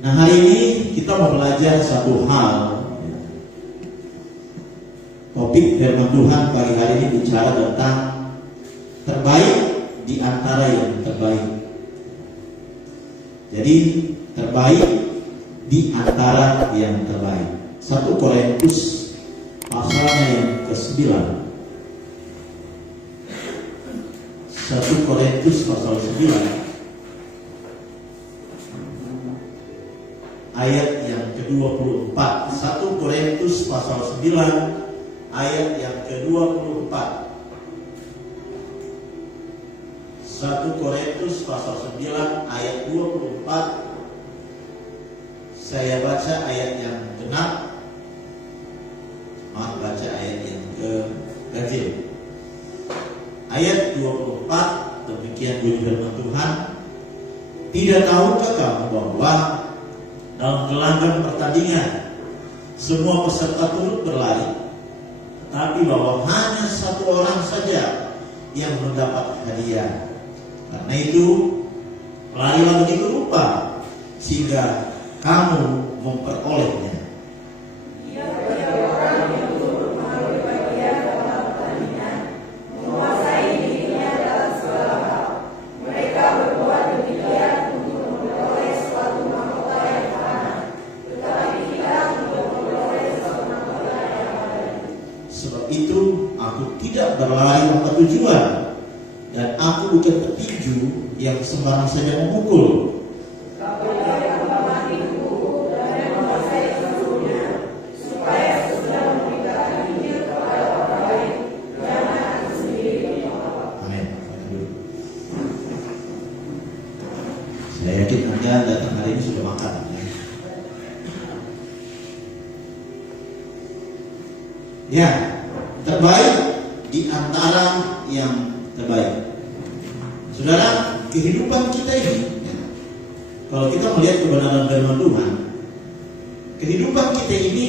Nah, hari ini kita mau belajar satu hal. Topik firman Tuhan pagi hari ini bicara tentang terbaik di antara yang terbaik. Jadi terbaik di antara yang terbaik. 1 Korintus pasalnya yang ke-9. 1 Korintus pasal 9 ayat yang ke-24. 1 Korintus pasal 9 ayat yang ke-24. 1 Korintus pasal 9 ayat 24. Saya baca ayat yang genap. Baca ayat yang ganjil. Ayat 24, demikian bunyi firman Tuhan. Tidak tahukah kamu bahwa dalam gelanggang pertandingan semua peserta turut berlari, tetapi bahwa hanya satu orang saja yang mendapat hadiah. Karena itu larilah begitu rupa sehingga kamu memperolehnya. Itu aku tidak berlari tanpa tujuan, dan aku bukan petinju yang sembarang saja memukul. Amin. Saya yakin Anda datang hari ini sudah makan. Ya, terbaik di antara yang terbaik. Saudara, kehidupan kita ini, kalau kita melihat kebenaran firman Tuhan, kehidupan kita ini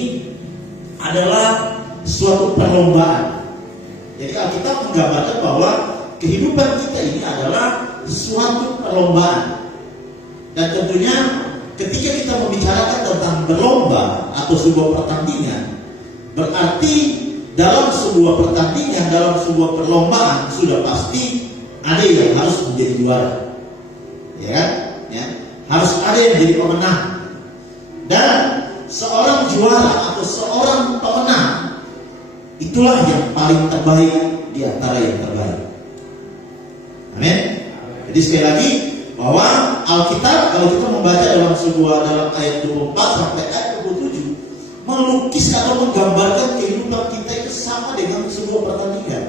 adalah suatu perlombaan. Jadi Alkitab menggambarkan bahwa kehidupan kita ini adalah suatu perlombaan. Dan tentunya ketika kita membicarakan tentang berlomba atau sebuah pertandingan, berarti dalam sebuah pertandingan, dalam sebuah perlombaan sudah pasti ada yang harus menjadi juara, ya, harus ada yang menjadi pemenang. Dan seorang juara atau seorang pemenang itulah yang paling terbaik di antara yang terbaik. Amin. Jadi sekali lagi bahwa Alkitab kalau kita membaca dalam ayat 24 sampai ayat 27 melukis atau menggambarkan kehidupan kita itu sama dengan sebuah pertandingan.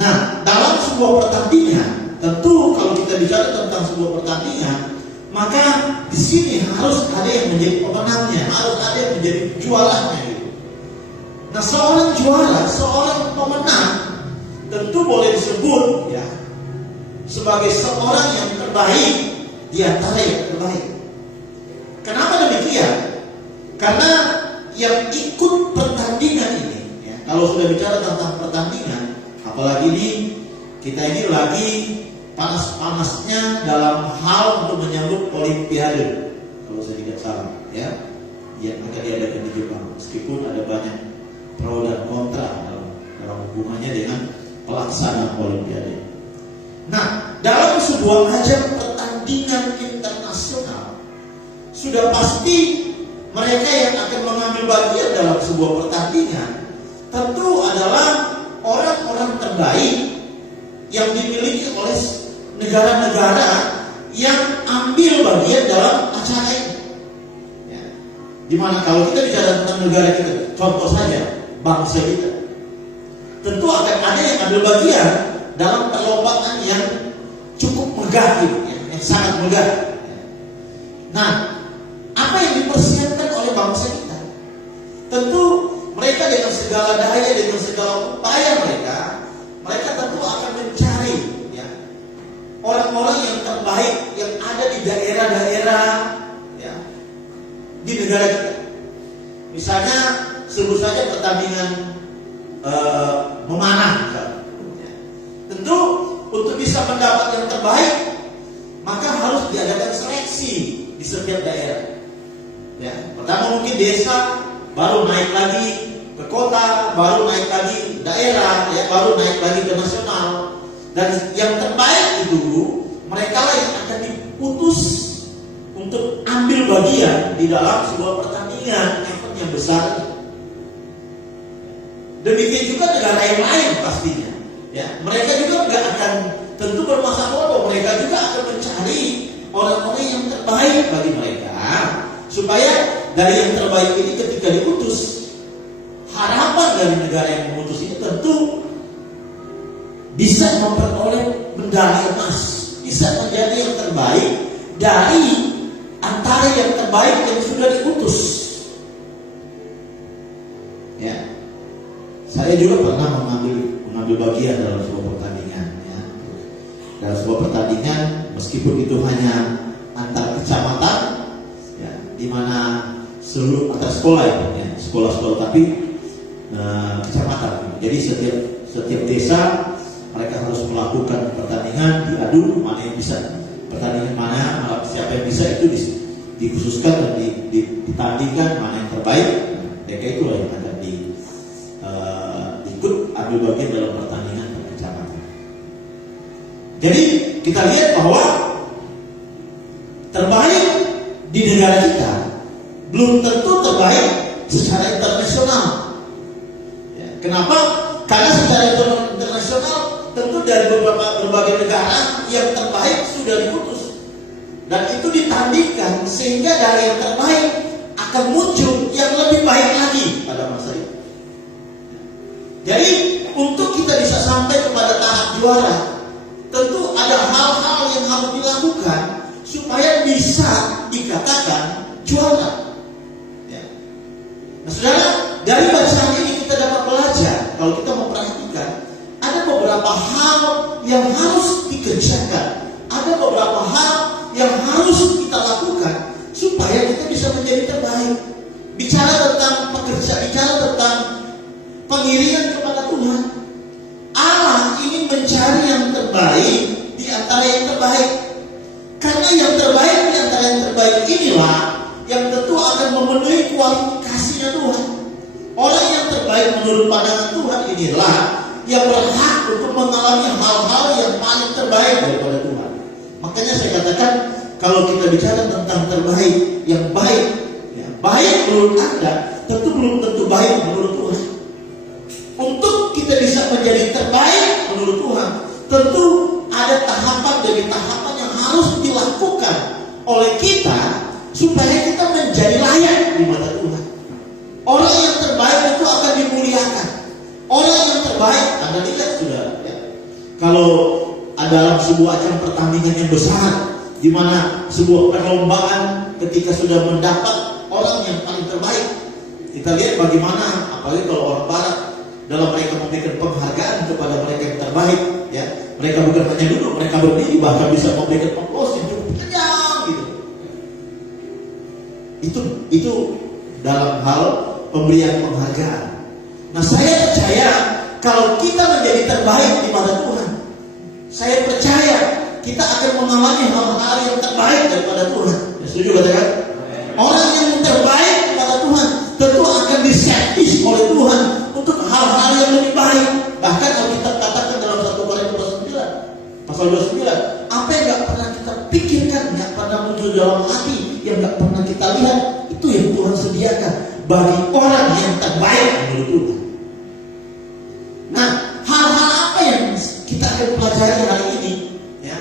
Nah, dalam sebuah pertandingan, tentu kalau kita bicara tentang sebuah pertandingan, maka di sini harus ada yang menjadi pemenangnya, harus ada yang menjadi juaranya. Gitu. Nah, seorang juara, seorang pemenang, tentu boleh disebut ya sebagai seorang yang terbaik di antara yang terbaik. Kenapa demikian? Karena yang ikut pertandingan ini, ya, kalau sudah bicara tentang pertandingan, apalagi ini kita ini lagi panas-panasnya dalam hal untuk menyambut Olimpiade, kalau saya tidak salah, ya, yang akan diadakan di Jepang. Meskipun ada banyak pro dan kontra dalam hubungannya dengan pelaksanaan Olimpiade. Nah, dalam sebuah ajang pertandingan internasional, sudah pasti mereka yang akan mengambil bagian dalam sebuah pertandingan tentu adalah orang-orang terbaik yang dimiliki oleh negara-negara yang ambil bagian dalam acara ini. Ya. Dimana kalau kita bicara tentang negara kita, contoh saja bangsa kita, tentu akan ada yang ambil bagian dalam perlombaan yang cukup megah, gitu, ya, yang sangat megah. Nah, apa yang dipersiapkan oleh bangsa kita? Tentu mereka dengan segala daya, dengan segala upaya mereka tentu akan mencari ya, orang-orang yang terbaik yang ada di daerah-daerah ya, di negara kita. Misalnya sebut saja pertandingan memanah. Ya. Tentu untuk bisa mendapat yang terbaik, maka harus diadakan seleksi di setiap daerah. Ya, pertama mungkin desa, baru naik lagi ke kota, baru naik lagi daerah, ya, baru naik lagi ke nasional. Dan yang terbaik itu mereka lah yang akan diputus untuk ambil bagian di dalam sebuah pertandingan event yang besar. Demikian juga negara yang lain pastinya. Ya, mereka juga nggak akan tentu bermasa bodoh. Mereka juga akan mencari orang-orang yang terbaik bagi mereka, supaya dari yang terbaik ini ketika diutus, harapan dari negara yang mengutus ini tentu bisa memperoleh medali emas, bisa menjadi yang terbaik dari antara yang terbaik yang sudah diutus. Ya, saya juga pernah mengambil bagian dalam sebuah pertandingan. Ya. Dalam sebuah pertandingan, meskipun itu hanya antar kecamatan, ya, di mana seluruh antar sekolah ya, sekolah-sekolah, tapi kecamatan. Jadi setiap desa mereka harus melakukan pertandingan, diadu mana yang bisa, pertandingan mana, siapa yang bisa itu dikhususkan dan ditandingkan mana yang terbaik. Mereka itulah yang akan ikut ambil bagian dalam pertandingan kecamatan. Jadi kita lihat bahwa terbaik di negara kita belum tentu terbaik secara internasional. Ya, kenapa? Karena secara internasional tentu dari berbagai negara yang terbaik sudah diutus dan itu ditandingkan, sehingga dari yang terbaik akan muncul yang lebih baik lagi pada masa itu. Jadi untuk kita bisa sampai kepada tahap juara, tentu ada hal-hal yang harus dilakukan supaya bisa dikatakan juara. Ya. Nah, saudara, dari bacaan ini kita dapat belajar, kalau kita memperhatikan, ada beberapa hal yang harus dikerjakan, ada beberapa hal yang harus kita lakukan supaya kita bisa menjadi terbaik. Bicara tentang pekerjaan, bicara tentang pengiringan kepada Tuhan, Allah ingin mencari yang terbaik di antara yang terbaik. Karena yang terbaik di antara yang terbaik inilah yang tentu akan memenuhi kualifikasinya Tuhan. Orang yang terbaik menurut pandangan Tuhan inilah yang berhak untuk mengalami hal-hal yang paling terbaik daripada Tuhan. Makanya saya katakan, kalau kita bicara tentang terbaik, yang baik, ya, baik menurut Anda tentu belum tentu baik menurut Tuhan. Untuk kita bisa menjadi terbaik menurut Tuhan, tentu ada tahapan demi tahapan yang harus dilakukan oleh kita supaya kita menjadi layak di mata Tuhan. Orang yang terbaik itu akan dimuliakan. Orang yang terbaik, Anda lihat sudah, ya, kalau dalam sebuah ajang pertandingan yang besar, di mana sebuah perlombaan ketika sudah mendapat orang yang paling terbaik, kita lihat bagaimana, apalagi kalau orang Barat, dalam mereka memberikan penghargaan kepada mereka yang terbaik, ya, mereka bukan hanya duduk, mereka berdiri, bahkan bisa memberikan aplaus yang cukup kencang gitu. Itu dalam hal pemberian penghargaan. Nah, saya percaya kalau kita menjadi terbaik di mata Tuhan, saya percaya kita akan mengalami hal-hal yang terbaik daripada Tuhan. Ya, setuju katakan? Orang yang terbaik di mata Tuhan tentu akan diservis oleh Tuhan untuk hal-hal yang lebih baik. Bahkan kalau kita katakan dalam 1 Korintus 9 pasal 29, apa yang gak pernah kita pikirkan, gak pernah muncul dalam hati, yang gak pernah kita lihat, itu yang Tuhan sediakan bagi orang yang terbaik menurut Tuhan. Nah, hal-hal apa yang kita akan pelajari hari ini, ya,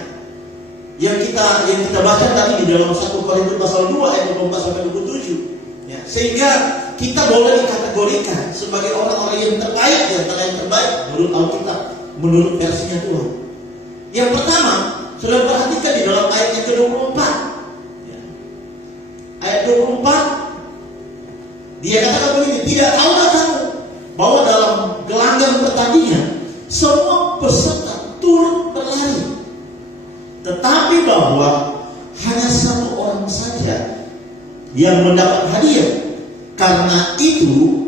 yang kita baca tadi di dalam 1 Korintus pasal 2 ayat 24 sampai 27, ya, sehingga kita boleh dikategorikan sebagai orang-orang yang terbaik di antara yang terbaik menurut Alkitab, menurut versinya Tuhan. Yang pertama, sudah perhatikan di dalam ayat yang ke-24, ya. Ayat 24, dia katakan begini, tidak tahukah kamu bahwa dalam gelanggang pertandingan semua peserta turut berlari, tetapi bahwa hanya satu orang saja yang mendapat hadiah. Karena itu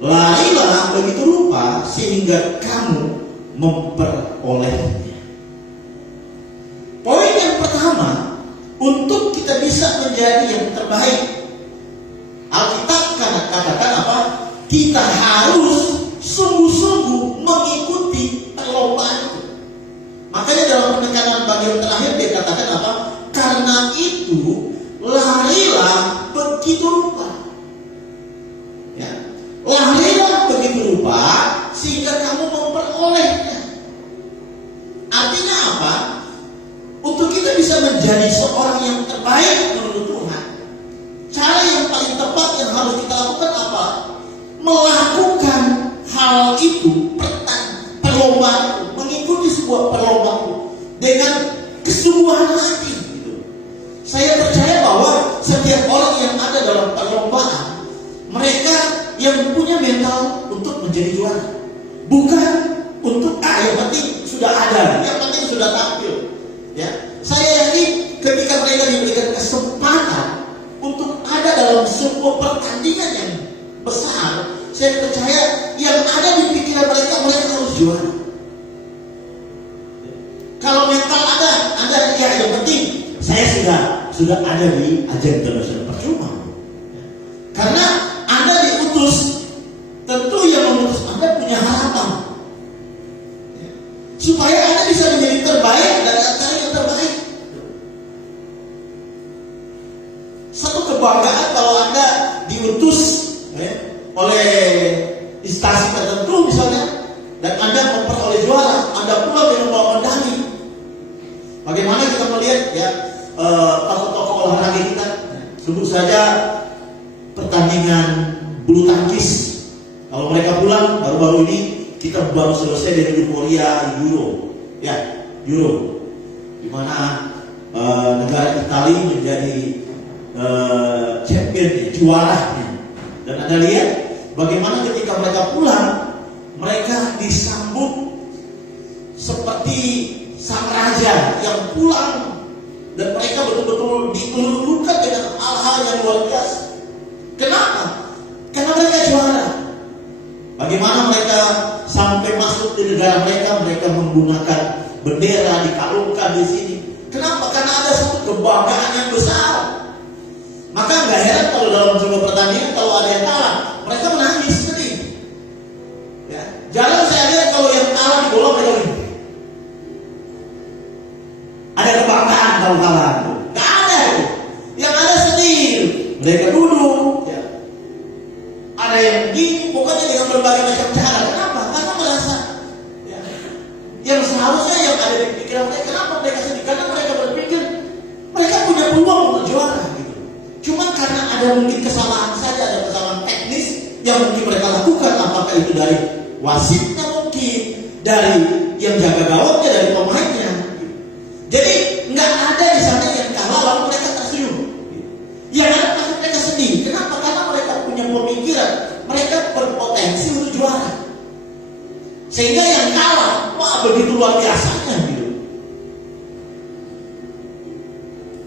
larilah begitu rupa sehingga kamu memperolehnya. Poin yang pertama, untuk kita bisa menjadi yang terbaik, kita harus sungguh-sungguh mengikuti perlombaan itu. Makanya dalam penekanan bagian terakhir dia katakan apa? Karena itu larilah begitu rupa. Ya. Larilah begitu rupa sehingga kamu memperolehnya. Artinya apa? Untuk kita bisa menjadi seorang yang terbaik menurut Tuhan, cara yang paling tepat yang harus kita lakukan apa? Melakukan hal itu, perlombaan, mengikuti sebuah perlombaan dengan kesungguhan hati. Saya percaya bahwa setiap orang yang ada dalam perlombaan, mereka yang punya mental untuk menjadi juara, bukan untuk yang penting sudah ada, yang penting sudah tampil. Ya, saya yakin ketika mereka diberikan kesempatan untuk ada dalam sebuah pertandingan yang besar, saya percaya yang ada di pikiran mereka harus juara. Kalau mental ada ya yang penting saya sudah ada di ajang internasional, percuma. Karena Anda diutus, tentu yang mengutus Anda punya harapan supaya Anda bisa menjadi terbaik dari antara yang terbaik. Satu kebanggaan kalau Anda diutus oleh instansi tertentu misalnya, dan Anda memperoleh juara, Anda pulang dengan membawa medali. Bagaimana kita melihat ya tokoh-tokoh olahraga kita, sebut saja pertandingan bulu tangkis. Kalau mereka pulang baru-baru ini kita baru selesai dari euforia Euro, di mana negara Italia menjadi champion, juaranya. Dan Anda lihat bagaimana ketika mereka pulang, mereka disambut seperti sang raja yang pulang, dan mereka betul-betul dielulukan dengan hal-hal yang luar biasa. Kenapa? Karena mereka juara. Bagaimana mereka sampai masuk di negara mereka menggunakan bendera, dikalungkan di sini. Kenapa? Karena ada satu kebanggaan yang besar. Maka nggak heran kalau dalam sebuah pertandingan kalau ada yang kalah, mereka menangis sedih. Ya, jarang saya lihat kalau yang kalah di bola mereka ada kebanggaan kalau kalah. Nggak ada. Yang ada sedih. Mereka duduk. Ya. Ada yang gini, pokoknya dengan berbagai macam cara. Kenapa? Karena merasa ya, yang seharusnya yang ada di pikiran mereka. Kenapa mereka sedih? Karena mereka berpikir mereka punya peluang untuk juara. Cuma karena ada mungkin kesalahan saja, ada kesalahan teknis yang mungkin mereka lakukan, apakah itu dari wasitnya mungkin, dari yang jaga gawangnya, dari pemainnya. Jadi nggak ada di sana yang kalah lalu mereka tersenyum. Yang ada pasti mereka sedih. Kenapa? Karena mereka punya pemikiran, mereka berpotensi untuk juara. Sehingga yang kalah, wah begitu luar biasanya gitu.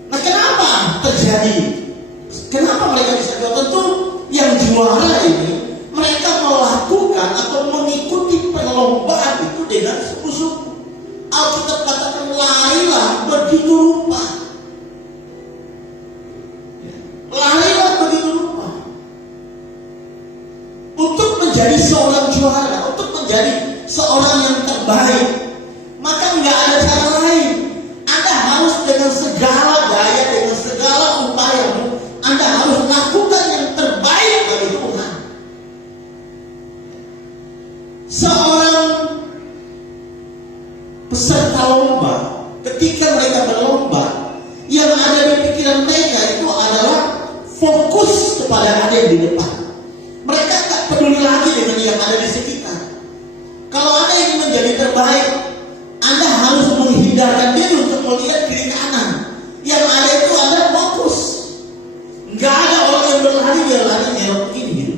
Nah kenapa terjadi? Kenapa mereka bisa juara? Tentu yang juara ini mereka melakukan atau mengikuti perlombaan itu dengan sungguh-sungguh. Alkitab katakan larilah begitu rupa. Larilah begitu rupa. Untuk menjadi seorang juara, untuk menjadi seorang yang terbaik, maka nggak ada cara lain. Anda harus dengan segala daya, dengan segala upayamu, Anda harus lakukan yang terbaik bagi Tuhan. Seorang peserta lomba, ketika mereka berlomba, yang ada di pikiran mereka itu adalah fokus kepada ada yang di depan. Mereka tak peduli lagi dengan yang ada di sekitar. Kalau Anda ingin menjadi terbaik, Anda harus menghindarkan diri untuk melihat kiri kanan. Yang ada itu Anda fokus. Nggak ada orang yang berlari dia larinya begini gitu.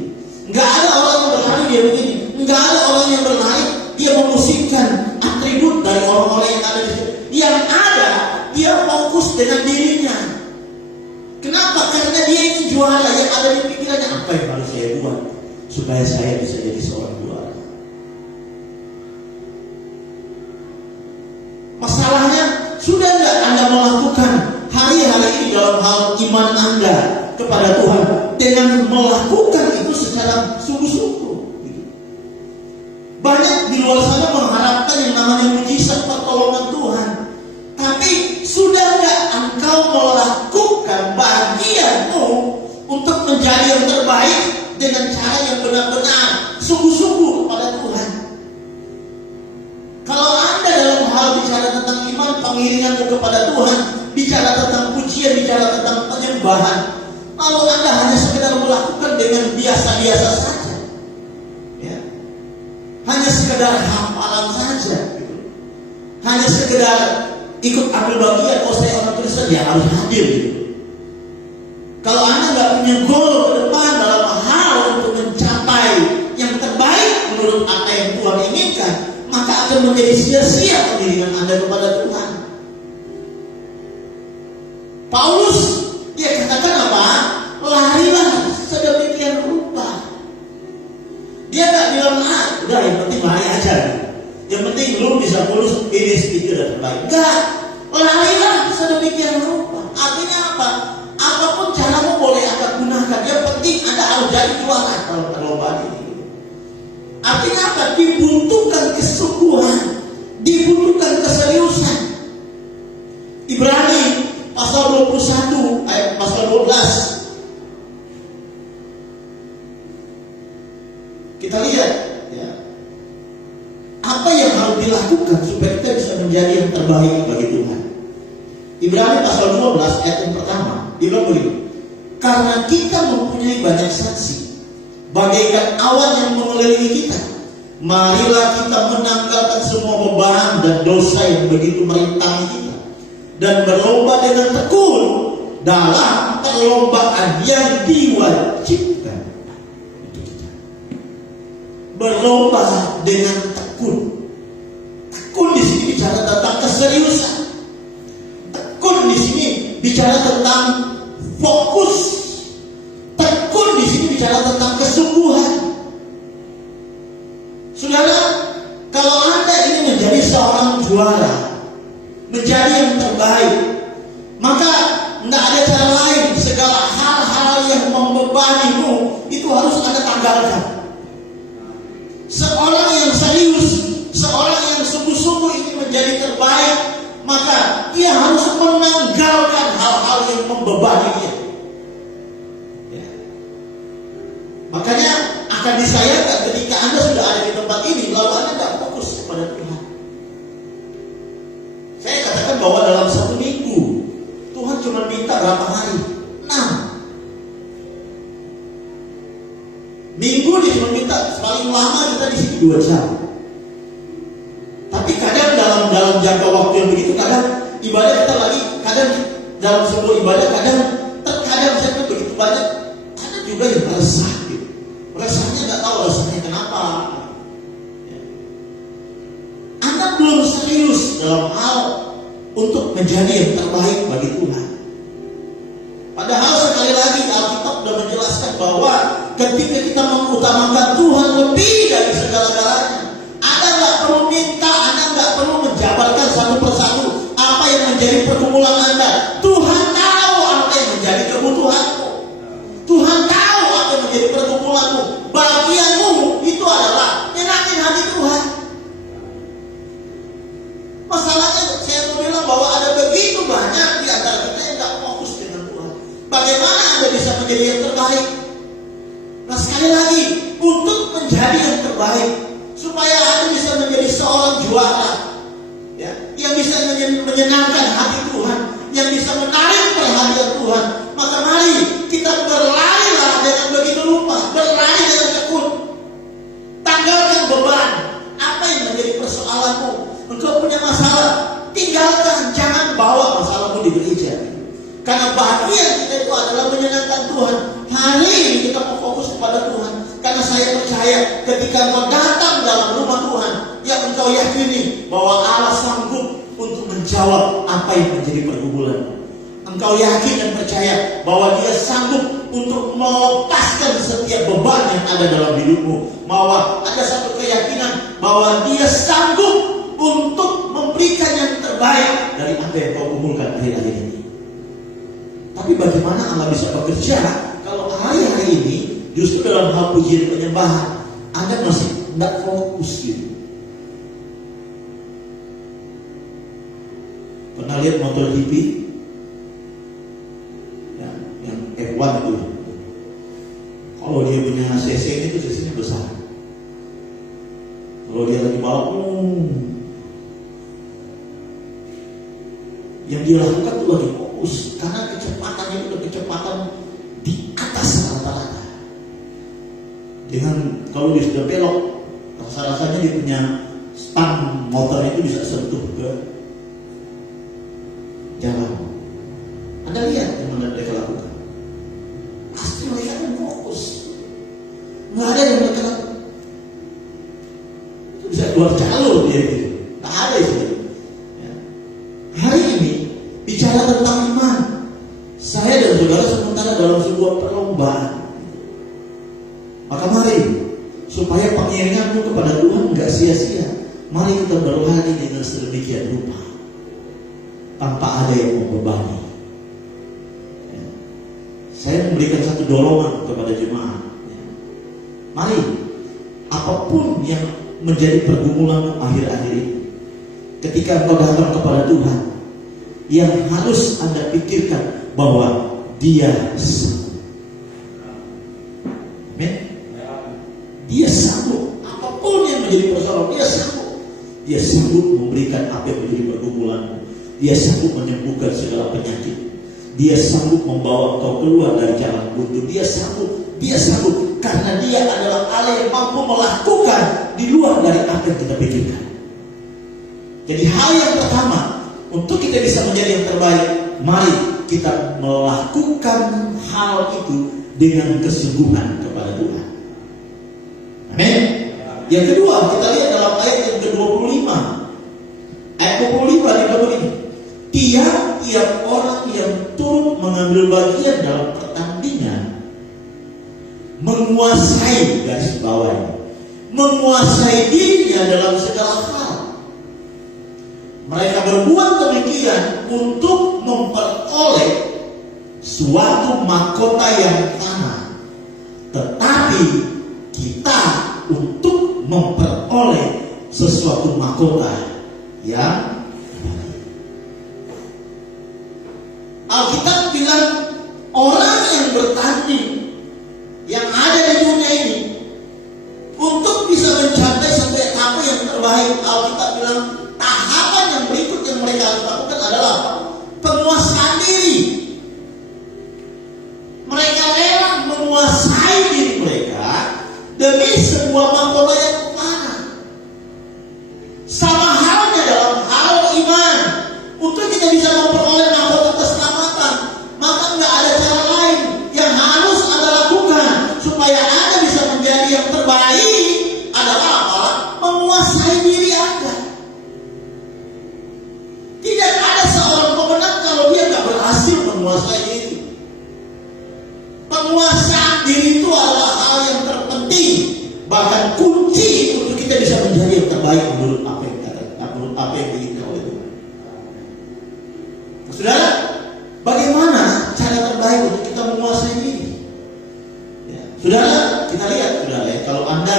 Nggak ada orang yang berlari dia begini. Nggak ada orang yang berlari dia memusikkan atribut dari orang-orang yang ada di situ. Yang ada dia fokus dengan dirinya. Kenapa? Karena dia ingin juara. Yang ada di pikirannya, apa yang harus saya buat supaya saya bisa jadi seorang juara. Masalahnya, sudah nggak Anda melakukan hari-hari ini dalam hal iman Anda kepada Tuhan dengan melakukan itu secara sungguh-sungguh? banyak di luar sana mengharapkan yang namanya mujizat pertolongan Tuhan. Tapi sudah nggak engkau melakukan bagianmu untuk menjadi yang terbaik dengan cara yang benar-benar sungguh-sungguh kepada Tuhan? Kalau Anda dalam hal bicara tentang iman, pengiringanmu kepada Tuhan, bicara tentang pujian, bicara tentang penyembahan, lalu Anda hanya sekedar melakukan dengan biasa-biasa saja, ya, hanya sekedar hafalan saja, gitu. Hanya sekedar ikut ambil bagian, oh saya orang Kristen ya harus hadir, gitu. Kalau Anda nggak punya goal ke depan dalam hal untuk mencapai yang terbaik menurut apa yang Tuhan inginkan, maka akan menjadi sia-sia pendidikan Anda kepada Tuhan. Paulus dia katakan apa? Larilah sedemikian rupa. Dia nggak bilang udah yang penting lari aja, yang penting lu bisa lulus ini sedikit dan terbaik. Enggak, larilah sedemikian rupa. Artinya apa? Apapun caramu boleh Anda gunakan, yang penting Anda harus jadi juara dalam perlombaan ini. Artinya apa? Dibutuhkan kesungguhan, dibutuhkan keseriusan. Ibrani pasal 21 ayat pasal 12. Kita lihat, ya, apa yang harus dilakukan supaya kita bisa menjadi yang terbaik bagi Tuhan. Ibrani pasal 12 ayat yang pertama, dia bilang begini, karena kita mempunyai banyak saksi, bagaikan awan yang mengelilingi kita, marilah kita menanggalkan semua beban dan dosa yang begitu merintangi kita, dan berlomba dengan tekun dalam perlombaan yang diwajibkan untuk kita. Berlomba dengan tekun. Tekun di sini bicara tentang keseriusan. Tekun di sini bicara tentang fokus. Tekun di sini bicara tentang kesungguhan. Saudara, kalau Anda ingin menjadi seorang juara, menjadi yang terbaik, maka tidak ada cara lain. Segala hal-hal yang membebanimu itu harus Anda tanggalkan. Seorang yang serius, seorang yang sungguh-sungguh ingin menjadi terbaik, maka dia harus menanggalkan hal-hal yang membebani dia. Ya. Makanya akan disayangkan ketika Anda sudah ada di tempat ini, lalu Anda tidak fokus kepada Tuhan. Saya katakan bahwa dalam 1 minggu Tuhan cuma minta berapa hari? 6. Minggu dia cuma minta paling lama kita di sini 2 jam. Tapi kadang dalam jangka waktu yang begitu, kadang ibadah kita lagi, kadang dalam sebuah ibadah, terkadang saya begitu banyak, ada juga yang resah gitu. Resahnya nggak tahu resahnya kenapa. Ya. Anda belum serius dalam hal untuk menjadi yang terbaik bagi Tuhan. Padahal sekali lagi Alkitab sudah menjelaskan bahwa ketika kita mengutamakan Tuhan lebih dari segala-galanya, Anda nggak perlu minta, Anda nggak perlu menjabarkan satu persatu apa yang menjadi pergumulan Anda. Tuhan tahu apa yang menjadi kebutuhanmu. Tuhan tahu apa yang menjadi pergumulanmu. Bagianmu itu adalah nyenangin hati Tuhan. Masalahnya saya mau bilang bahwa ada begitu banyak di antara kita yang nggak fokus dengan Tuhan. Bagaimana Anda bisa menjadi yang terbaik? Nah sekali lagi, untuk menjadi yang terbaik, supaya Anda bisa menjadi seorang juara, ya, yang bisa menyenangkan hati Tuhan, yang bisa menarik perhatian Tuhan, maka mari kita berlarilah dengan begitu rupa, berlari dengan tekun. Tanggalkan beban. Apa yang menjadi persoalanmu? Engkau punya masalah, tinggalkan, jangan bawa masalahmu di gereja. Karena bagian kita itu adalah menyenangkan Tuhan. Hari ini kita mau fokus kepada Tuhan. Karena saya percaya ketika engkau datang dalam rumah Tuhan, yang engkau yakini bahwa Allah sanggup untuk menjawab apa yang menjadi pergumulan. Engkau yakin dan percaya bahwa Dia sanggup untuk melepaskan setiap beban yang ada dalam hidupmu. Bahwa ada satu keyakinan bahwa Dia sanggup untuk memberikan yang terbaik dari apa yang kau kumpulkan akhir-akhir ini. Tapi bagaimana Allah bisa bekerja kalau hari-hari ini justru dalam hal pujian penyembahan Anda masih tidak fokus gitu. pernah lihat motor GP ya, yang F1 itu, kalau dia punya cc itu cc-nya besar. Kalau dia lagi balap, yang dia lakukan itu lagi fokus, karena kecepatannya itu kecepatan di atas rata-rata. Dengan kalau dia sudah belok, rasa-rasanya dia punya stang motor itu bisa sentuh ke jalan. Anda lihat yang mana mereka lakukan. Pasti mereka yang fokus. Nggak ada yang mereka lakukan. Itu bisa keluar jalur dia itu. Tak ada itu. Ya. Hari ini bicara tentang iman. Saya dan saudara sementara dalam sebuah perlombaan. Maka mari, supaya pengiringanmu kepada Tuhan nggak sia-sia, mari kita berlari dengan sedemikian rupa, tanpa ada yang membebani. Ya. Saya memberikan satu dorongan kepada jemaat. Ya. Mari, apapun yang menjadi pergumulanmu akhir-akhir ini, ketika engkau datang kepada Tuhan, yang harus Anda pikirkan bahwa Dia sanggup. Amin. Dia sanggup, apapun yang menjadi persoalan, Dia sanggup. Dia sanggup memberikan apa yang menjadi pergumulanmu. Dia sanggup menyembuhkan segala penyakit. Dia sanggup membawa engkau keluar dari jalan buntu. Dia sanggup karena Dia adalah Allah yang mampu melakukan di luar dari apa yang kita pikirkan. Jadi hal yang pertama, untuk kita bisa menjadi yang terbaik, mari kita melakukan hal itu dengan kesungguhan kepada Tuhan. Amin. Yang kedua, kita lihat dalam ayat yang ke-25. Ayat 25 di bawah ini. Tiap-tiap orang yang turut mengambil bagian dalam pertandingan menguasai, garis bawah ini, menguasai dirinya dalam segala hal. Mereka berbuat demikian untuk memperoleh suatu mahkota yang sama. Tetapi kita untuk memperoleh sesuatu mahkota yang Alkitab bilang orang yang bertanding yang ada di dunia ini untuk bisa mencapai sampai apa yang terbaik, Alkitab bilang tahapan yang berikut yang mereka harus lakukan adalah penguasaan diri. Mereka rela menguasai diri mereka demi sebuah mahkota yang mana. Sama halnya dalam hal iman. Untuk kita bisa memperoleh mahkota keselamatan, maka nggak ada cara lain yang harus Anda lakukan supaya Anda bisa menjadi yang terbaik adalah apa? Menguasai diri Anda. Tidak ada seorang pemenang kalau dia nggak berhasil menguasai diri. Penguasaan diri itu adalah hal yang terpenting, bahkan kunci untuk kita bisa menjadi yang terbaik menurut apa yang diinginkan oleh Tuhan. Saudara, bagaimana cara terbaik untuk kita menguasai diri? Ya. Saudara, kita lihat, saudara, ya, kalau Anda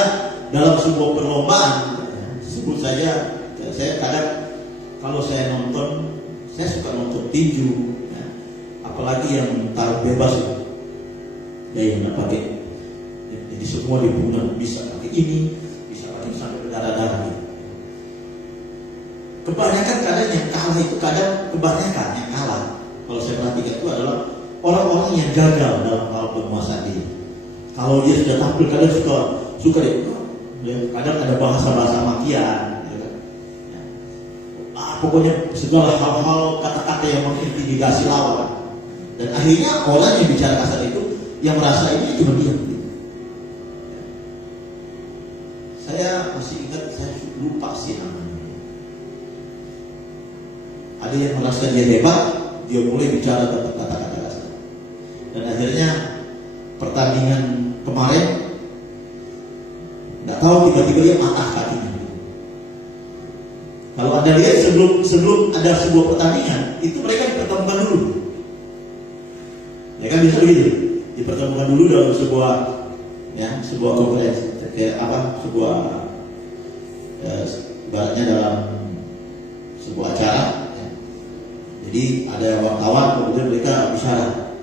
dalam sebuah perlombaan, ya, sebut saja, saya kadang kalau saya nonton, saya suka nonton tinju, ya, apalagi yang taruh bebas, ya yang pakai, ya, jadi semua dipunya, bisa pakai ini, bisa pakai sampai berdarah-darah. Gitu. Kebanyakan kadang yang kalah itu kebanyakan yang kalah, kalau saya perhatikan itu adalah orang-orang yang gagal dalam hal penguasaan diri. Kalau dia sudah tampil kadang suka ya, kadang ada bahasa-bahasa makian, ya kan? Ya. Pokoknya segala hal-hal kata-kata yang mengintimidasi lawan, dan akhirnya orang yang bicara kasar itu yang merasa ini cuma diam. Saya masih ingat, saya lupa sih namanya. Ada yang merasa dia hebat, dia mulai bicara tentang kata-kata kasar. Dan akhirnya pertandingan kemarin, nggak tahu tiba-tiba dia patah kakinya. Kalau Anda lihat sebelum ada sebuah pertandingan, itu mereka dipertemukan dulu. Ya kan bisa begitu, dipertemukan dulu dalam sebuah konferensi, sebuah ibaratnya dalam sebuah acara. Jadi ada wartawan kemudian mereka bicara.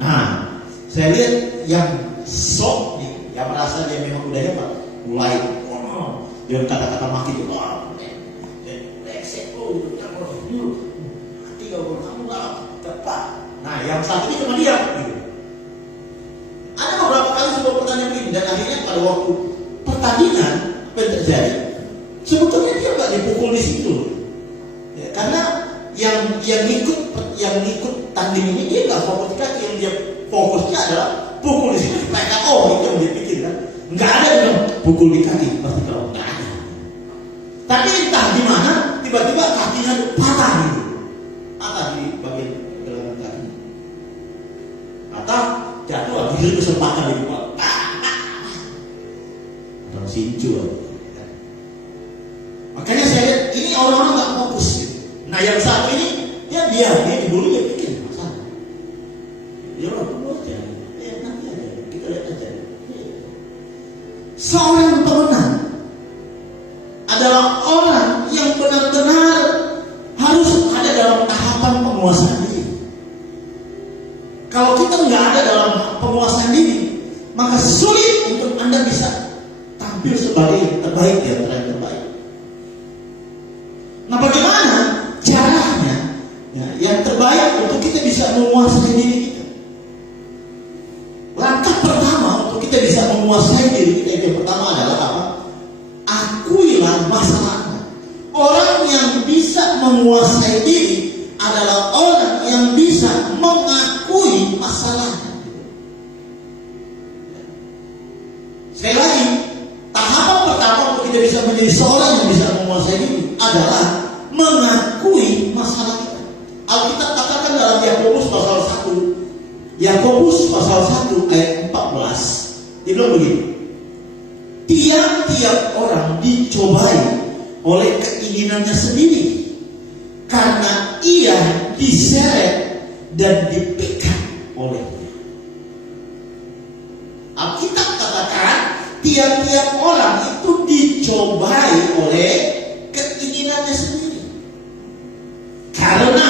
Nah, saya lihat yang sok nih, yang merasa dia memang udah hebat, mulai dengan kata-kata maki itu, nah, yang satu ini cuma diam gitu. Ada beberapa kali sebuah pertanyaan begini, dan akhirnya pada waktu pertandingan apa yang terjadi? Sebetulnya dia nggak dipukul di situ, ya, karena yang ikut tanding ini dia nggak fokus di kaki, yang dia fokusnya adalah pukul di situ supaya KO, itu yang dia pikir kan. Nggak ada yang pukul di kaki, pasti KO, nggak ada. Tapi entah gimana tiba-tiba kakinya patah gitu, patah di bagian gelangan kaki, patah jatuh, akhirnya kesempatan di bawah, orang sincu. Makanya saya lihat ini orang-orang nggak fokus gitu. Nah yang satu ini dia dulu dia pikir masalah. Dia orang aja, nanti aja, kita lihat aja. Seorang pemenang adalah orang yang benar-benar harus ada dalam tahapan penguasaan diri. Kalau kita nggak ada dalam penguasaan diri, maka sulit untuk Anda bisa tampil sebagai yang terbaik di antara yang terbaik. Nah, bagaimana caranya yang terbaik untuk kita bisa menguasai diri kita? Langkah pertama untuk kita bisa menguasai diri kita, yang pertama adalah apa? Akuilah masalahnya. Orang yang bisa menguasai diri adalah orang yang bisa mengakui masalahnya. Sekali lagi, tahapan pertama untuk kita bisa menjadi seorang yang bisa menguasai diri adalah mengakui masalah kita. Alkitab katakan dalam Yakobus pasal 1, Yakobus pasal 1 ayat 14, dia bilang begini: tiap-tiap orang dicobai oleh keinginannya sendiri, karena ia diseret dan dipikat olehnya. Alkitab katakan tiap-tiap orang itu dicobai oleh keinginannya sendiri, karena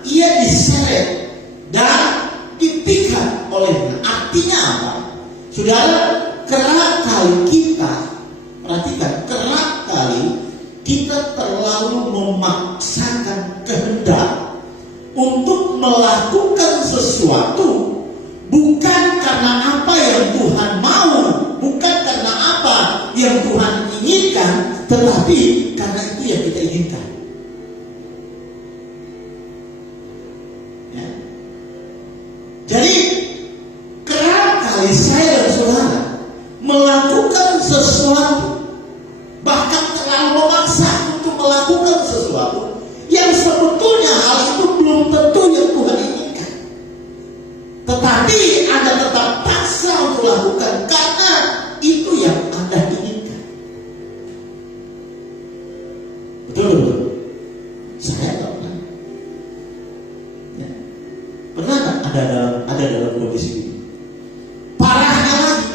ia diseret dan dipikat olehnya. Artinya apa? Saudara, kerap kali kita, perhatikan, kerap kali kita terlalu memaksakan kehendak untuk melakukan sesuatu bukan karena apa yang Tuhan mau, bukan karena apa yang Tuhan inginkan, tetapi karena itu yang kita inginkan. Ya. Jadi kerap kali saya dan saudara melakukan sesuatu, bahkan terlalu memaksa untuk melakukan sesuatu yang sebetulnya hal itu belum tentu yang Tuhan inginkan, tetapi Anda tetap paksa untuk lakukan karena itu yang Anda inginkan. Betul? Saya tak pernah. Ya. Pernah tak ada dalam kondisi ini? Parahnya lagi,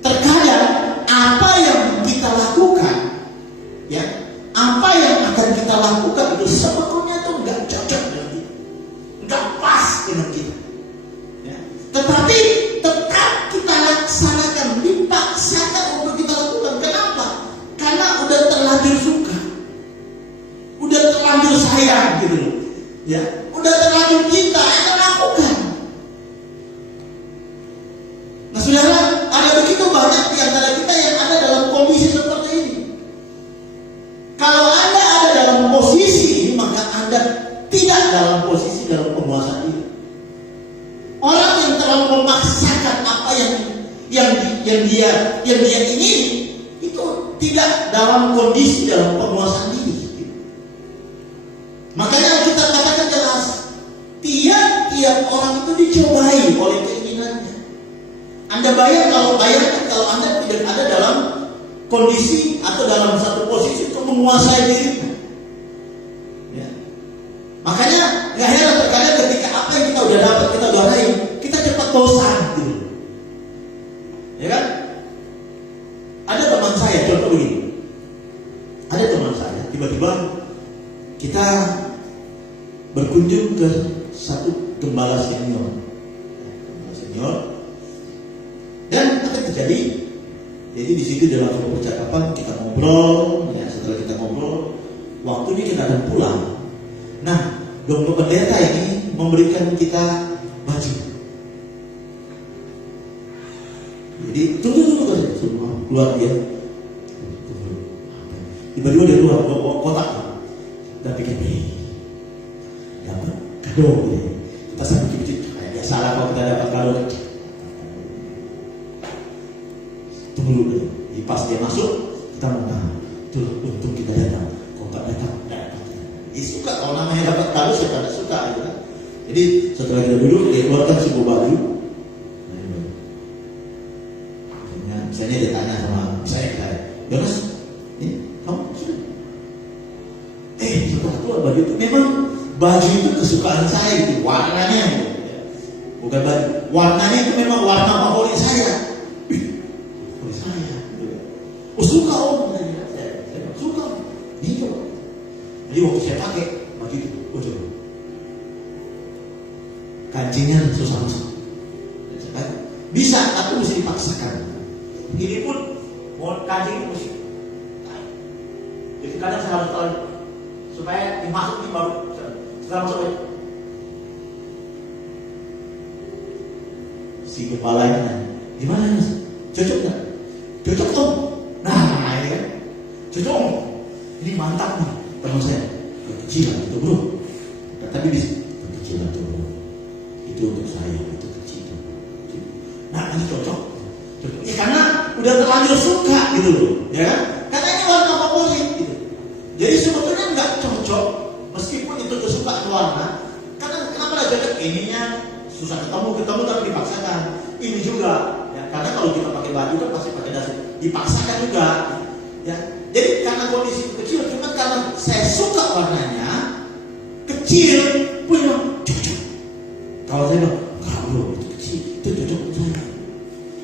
terkadang apa yang kita lakukan, ya, apa yang akan kita lakukan itu sebetulnya itu nggak cocok dengan kita, nggak pas dengan kita. Ya. Tetapi tetap kita laksanakan, dipaksakan untuk kita lakukan. Kenapa? Karena udah terlanjur suka, udah terlanjur sayang gitu loh. Ya, udah terlanjur cinta, kita lakukan. Nah, saudara, ada begitu banyak di antara kita yang ada dalam kondisi seperti ini. Kalau Anda ada dalam posisi ini, maka Anda tidak dalam posisi dalam penguasaan diri. Orang yang terlalu memaksakan apa yang dia ingini, itu tidak dalam kondisi dalam penguasaan diri. Makanya kita katakan jelas, tiap orang itu dicobai oleh keinginannya. Anda bayangkan kalau Anda tidak ada dalam kondisi atau dalam satu posisi untuk menguasai diri. Ya. Makanya nggak heran terkadang ketika apa yang kita udah dapat, kita udah raih, kita cepat bosan gitu. Ya kan? Ada teman saya, contoh begini. Ada teman saya, tiba-tiba kita berkunjung ke satu gembala senior. Dan apa yang terjadi? Jadi di situ dalam sebuah percakapan kita ngobrol, ya, setelah kita ngobrol, waktunya kita akan pulang. Nah, domba pendeta ini memberikan kita baju. Jadi tunggu kan, semua keluar dia. Tiba-tiba dia keluar bawa kotak dan pikir dapat kado. Kita sambil kecil, kayak biasa lah kalau kita dapat kado. Tunggu dulu, jadi pas dia masuk kita menang. Tuh, untung kita datang. Kalau tak datang, dia suka. Kalau namanya dapat kado siapa tak suka, gitu kan? Jadi setelah kita duduk, dia keluarkan sebuah baju. Misalnya dia tanya sama saya, Yonas, kamu sudah? Setelah keluar baju itu, memang baju itu kesukaan saya, gitu. Warnanya, gitu. Bukan baju, warnanya itu memang warna favorit saya. Favorit saya, gitu. Oh suka om, saya suka. Ini coba. Jadi waktu saya pakai baju itu, coba. Kancingnya susah masuk. Bisa, tapi mesti dipaksakan. Ini pun mau kancing itu mesti. Jadi kadang saya harus tahu supaya dimasukin baru setelah masuk aja. Si kepalanya, gimana mas? Cocok nggak? Cocok om. Nah, ini kan cocok om. Ini mantap nih teman saya. Kecilan itu bro. Nah, tapi bisa kecilan itu bro. Itu untuk saya, itu kecil. Nah ini cocok. Ya karena udah terlanjur suka gitu loh, ya kan? Karena ini warna favorit gitu. Jadi sebetulnya nggak cocok meskipun itu kesukaan warna. Karena kenapa lah cocok? Ininya susah ketemu tapi dipaksakan. Ini juga, ya karena kalau kita pakai baju kan pasti pakai dasi, dipaksakan juga. Ya, jadi karena kondisi kecil, cuma karena saya suka warnanya kecil, punya cocok. Kalau saya bilang, enggak bro, itu kecil, itu cocok untuk saya.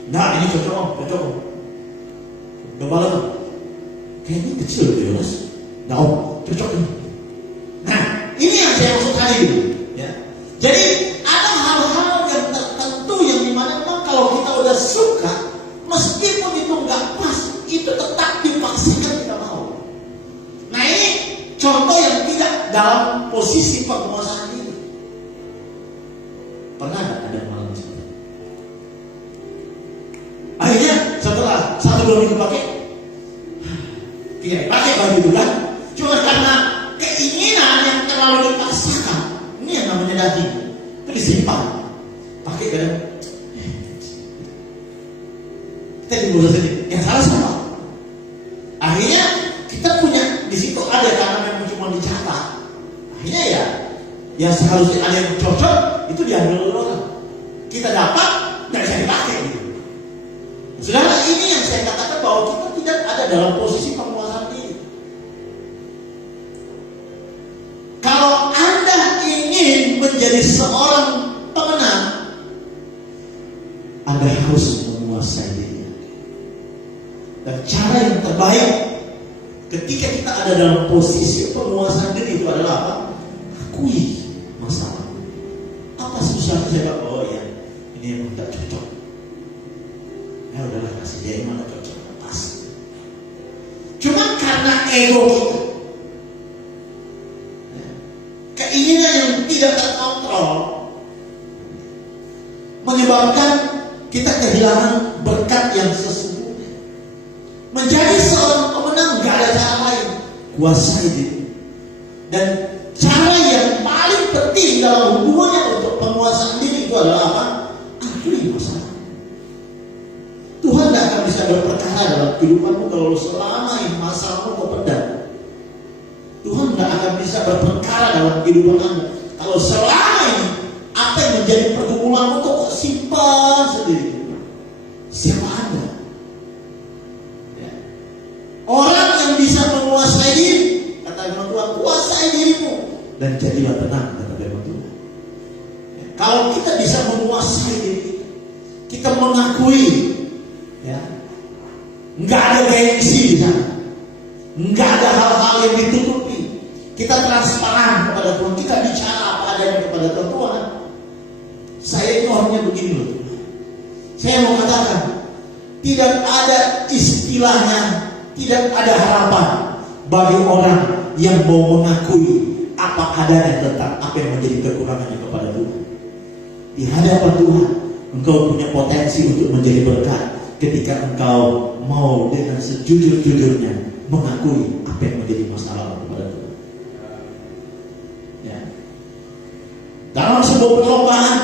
Nah ini cocok om, cocok om. Gembala om, kayaknya kecil gitu mas. Nah om, cocok ini. Nah ini yang saya maksud tadi gitu. Ya. Jadi ada hal-hal yang tertentu yang dimana memang kalau kita udah suka, meskipun itu nggak pas, itu tetap dipaksakan kita mau. Nah ini contoh yang tidak dalam posisi penguasaan diri. Pernah nggak ada malam seperti itu? Akhirnya setelah 1-2 minggu pakai, tidak pakai baju itu kan? Cuma karena keinginan yang terlalu dipaksakan. Ini yang namanya daging. Itu disimpan. Pakai kan? Kita dibuat saja. Yang salah sama. Akhirnya kita punya di situ ada karena memang cuma dicatat. Akhirnya ya, yang seharusnya ada yang cocok itu diambil oleh orang. Kita dapat nggak bisa dipakai gitu. Saudara, ini yang saya katakan bahwa kita tidak ada dalam posisi penguasaan diri. Kalau Anda ingin menjadi seorang pemenang, Anda harus menguasai diri. Dan cara yang terbaik ketika kita ada dalam posisi penguasaan diri itu adalah apa? Akui masalah. Apa susahnya saya? Oh ya, ini emang tidak cocok. Ya udahlah, kasih dia yang mana cocok, pas. Cuma karena ego kita, keinginan yang tidak terkontrol, menyebabkan kita kehilangan berkat yang sesungguhnya. Menjadi seorang pemenang gak ada cara lain, kuasai diri. Dan cara yang paling penting dalam hubungannya untuk penguasaan diri itu adalah apa? Akui masalah. Tuhan tidak akan bisa berperkara dalam kehidupanmu kalau selama ini masalahmu kau pendam. Tuhan tidak akan bisa berperkara dalam kehidupan Anda kalau selama ini apa yang menjadi pergumulanmu kau simpan sendiri. Siapa Anda? Ya. Orang yang bisa menguasai diri, kata firman Tuhan, kuasai dirimu dan jadilah tenang, kata firman Tuhan. Ya. Kalau kita bisa menguasai diri, kita mengakui, ya, nggak ada gengsi di sana, nggak ada hal-hal yang ditutupi. Kita transparan kepada Tuhan, kita bicara apa adanya kepada Tuhan. Saya itu orangnya begini loh. Saya mau katakan, tidak ada istilahnya, tidak ada harapan bagi orang yang mau mengakui apa adanya tentang apa yang menjadi kekurangannya kepada Tuhan. Di hadapan Tuhan, engkau punya potensi untuk menjadi berkat ketika engkau mau dengan sejujur-jujurnya mengakui apa yang menjadi masalah kepada Tuhan. Ya. Dalam sebuah perlombaan,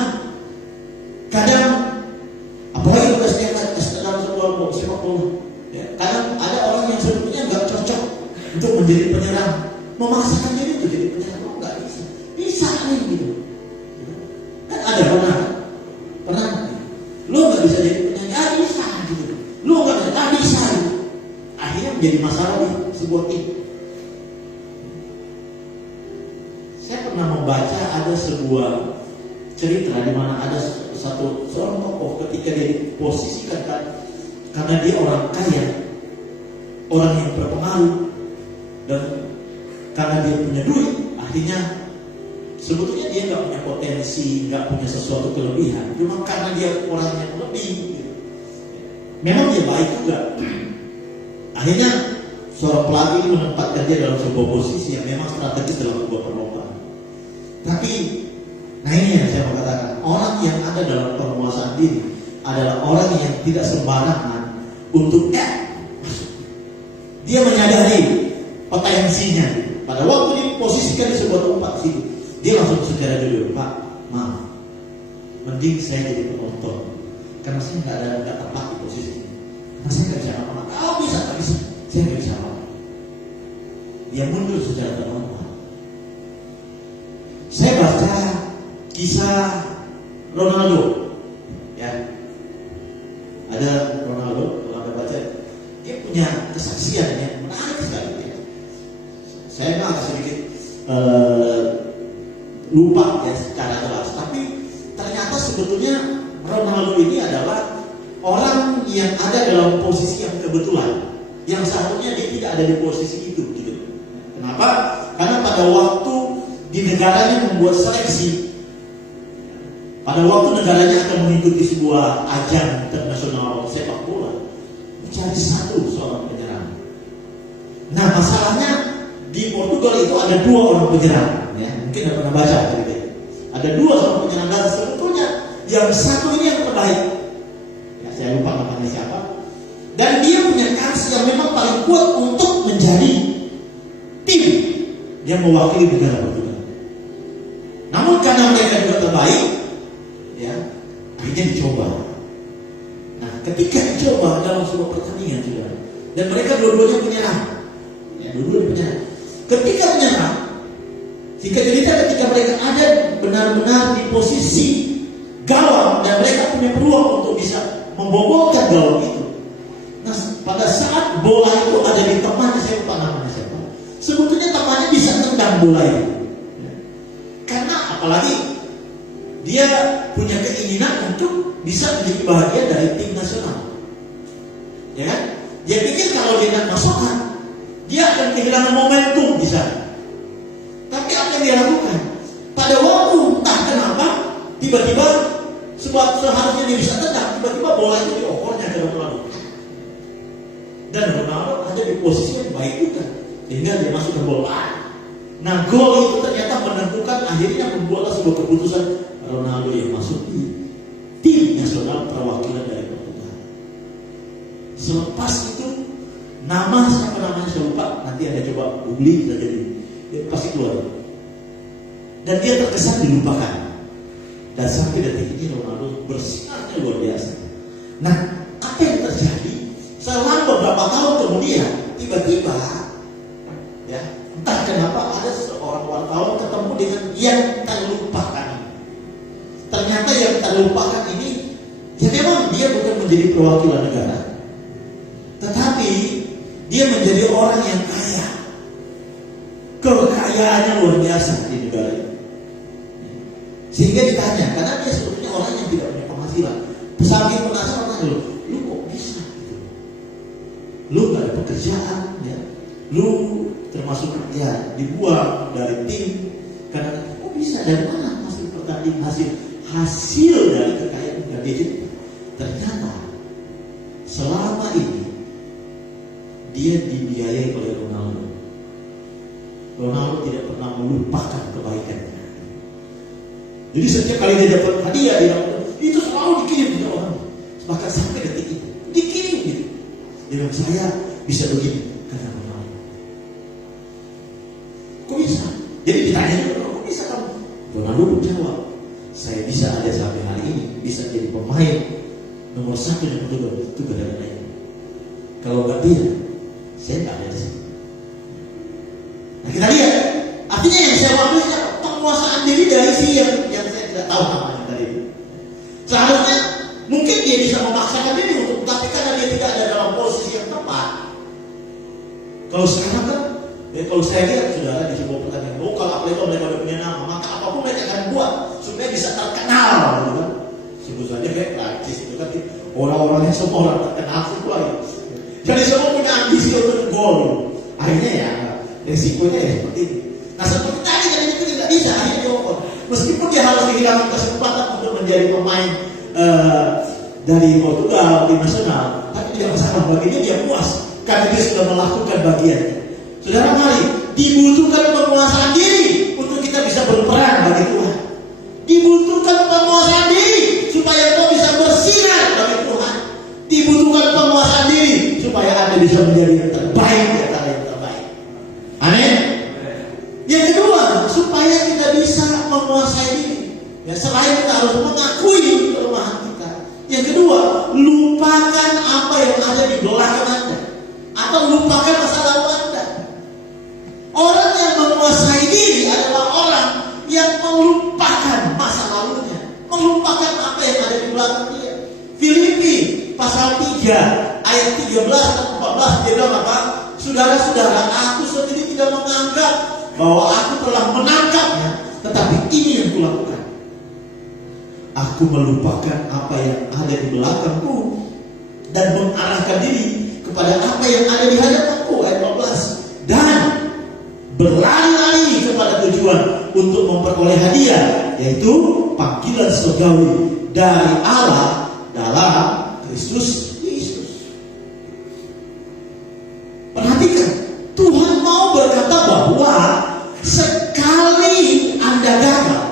kadang apalagi dalam sebuah sepak bola, ya, kadang ada orang yang sebetulnya nggak cocok untuk menjadi penyerang, memaksakan diri untuk jadi penyerang. Oh, nggak bisa nih gitu. Kan ada pernah, lo nggak bisa jadi penyerang, bisa gitu. Lo nggak bisa. Gitu. Akhirnya menjadi masalah di sebuah tim. Saya pernah membaca ada sebuah cerita di mana ada seorang tokoh ketika dia diposisikan karena dia orang kaya, orang yang berpengaruh, dan karena dia punya duit, akhirnya sebetulnya dia nggak punya potensi, nggak punya sesuatu kelebihan, cuma karena dia orang yang lebih, gitu. Memang dia baik juga. Akhirnya seorang pelatih menempatkan dia dalam sebuah posisi yang memang strategis dalam sebuah perlombaan. Tapi, nah ini yang saya mau katakan, orang yang ada dalam penguasaan diri adalah orang yang tidak sembarangan untuk masuk. Dia menyadari potensinya. Pada waktu diposisikan di sebuah tempat situ, dia langsung secara jujur, Pak, maaf, mending saya jadi penonton, karena saya nggak tepat di posisi ini. Karena saya nggak bisa apa-apa. Kau bisa, nggak bisa, saya nggak bisa apa-apa. Dia mundur secara terhormat. Saya baca kisah Ronaldo, ya, ada Ronaldo, kalau Anda baca, dia punya kesaksian yang menarik sekali. Ya. Saya agak sedikit lupa ya secara jelas, tapi ternyata sebetulnya Ronaldo ini adalah orang yang ada dalam posisi yang kebetulan, yang seharusnya dia tidak ada di posisi itu, gitu. Kenapa? Karena pada waktu di negaranya membuat seleksi. Pada waktu negaranya akan mengikuti sebuah ajang internasional sepak bola, mencari seorang penyerang. Nah, masalahnya di Portugal itu ada 2 orang penyerang, ya. Mungkin Anda pernah baca cerita. Ada 2 orang penyerang dan sebetulnya yang satu ini yang terbaik. Ya, saya lupa namanya siapa. Dan dia punya kans yang memang paling kuat untuk menjadi tim yang mewakili negara Portugal. Namun karena mereka juga terbaik, ya, akhirnya dicoba. Nah, ketika dicoba dalam sebuah pertandingan juga, dan mereka dua-duanya menyerang, ya, dua-duanya menyerang. Ketika menyerang, singkat cerita, ketika mereka ada benar-benar di posisi gawang dan mereka punya peluang untuk bisa membobolkan gawang itu. Nah, pada saat bola itu ada di temannya, saya lupa namanya siapa. Sebetulnya temannya bisa tendang bola itu. Karena apalagi dia punya keinginan untuk bisa menjadi bahagian dari tim nasional, ya kan? Dia pikir kalau dia tidak masukkan, dia akan kehilangan momentum di sana. Tapi apa yang dia lakukan? Pada waktu entah kenapa, tiba-tiba sebab seharusnya dia bisa tendang, tiba-tiba bola itu diokornya ke Ronaldo. Dan Ronaldo ada di posisi yang baik juga, sehingga dia masuk ke bola. Nah, gol itu ternyata menentukan, akhirnya membuatlah sebuah keputusan Ronaldo yang masuk di tim nasional perwakilan dari Portugal. Selepas itu, nama siapa namanya saya lupa, nanti Anda coba googling saja, dia pasti keluar. Dan dia terkesan dilupakan. Dan sampai detik ini Ronaldo bersinarnya luar biasa. Nah, apa yang terjadi? Selang beberapa tahun kemudian, tiba-tiba, ya, entah kenapa ada seorang wartawan ketemu dengan yang terlupakan. Ternyata yang terlupakan ini, ya memang dia bukan menjadi perwakilan negara, tetapi dia menjadi orang yang kaya. Kekayaannya luar biasa di negara ini. Sehingga ditanya, karena dia sebetulnya orang yang tidak punya penghasilan. Saking penasaran, lu kok bisa? Lu gak ada pekerjaan, ya. Lu termasuk ya dibuang dari tim karena kok bisa, dari mana? bertanding hasil dari kekayaan gadget. Ternyata selama ini dia dibiayai oleh Ronaldo. Ronaldo tidak pernah melupakan kebaikannya. Jadi setiap kali dia dapat hadiah, dia itu selalu dikirim ke orang. Bahkan sampai detik itu dikirim gitu. Dia bilang, saya bisa begini karena Ronaldo. Kok bisa? Jadi ditanya juga, kok bisa kamu? Ronaldo menjawab, saya bisa ada sampai hari ini, bisa jadi pemain nomor 1 yang kedua itu gara-gara ini. Kalau nggak dia, saya nggak ada di sini. Nah kita lihat, artinya yang saya wakili penguasaan diri dari si yang saya tidak tahu namanya tadi. Seharusnya mungkin dia bisa memaksakan diri untuk, tapi karena dia tidak ada dalam posisi yang tepat. Kalau sekarang kan, kalau saya lihat saudara di sebuah pertandingan, kalau mereka udah punya nama, maka apapun mereka akan buat supaya bisa terkenal, gitu kan? Sebut saja kayak Prancis itu kan orang-orangnya semua orang terkenal semua. Jadi semua punya ambisi untuk gol. Akhirnya ya resikonya ya seperti ini. Nah seperti tadi kan itu tidak bisa akhirnya diokor. Meskipun dia harus kehilangan kesempatan untuk menjadi pemain dari Portugal tim nasional, tapi tidak masalah, baginya dia puas karena dia sudah melakukan bagiannya. Saudara, mari dibutuhkan penguasaan diri untuk kita bisa berperan bagi Tuhan. Dibutuhkan penguasaan diri supaya kau bisa bersinar bagi Tuhan. Dibutuhkan penguasaan diri supaya Anda bisa menjadi yang terbaik di antara yang terbaik. Amin. Yang kedua, supaya kita bisa menguasai diri, ya selain kita harus mengakui kelemahan kita. Yang kedua, lupakan apa yang ada di belakang Anda, atau lupakan masa lalu Anda. Orang yang menguasai diri adalah orang yang melupakan masa lalunya, melupakan apa yang ada di belakang dia. Filipi pasal 3 ayat 13 dan 14 dia bilang apa? Saudara-saudara, aku sendiri tidak menganggap bahwa aku telah menangkapnya, tetapi ini yang kulakukan. Aku melupakan apa yang ada di belakangku dan mengarahkan diri kepada apa yang ada di hadapanku. Ayat 14. Dan berlari-lari kepada tujuan untuk memperoleh hadiah, yaitu panggilan surgawi dari Allah dalam Kristus Yesus. Perhatikan, Tuhan mau berkata bahwa sekali Anda gagal,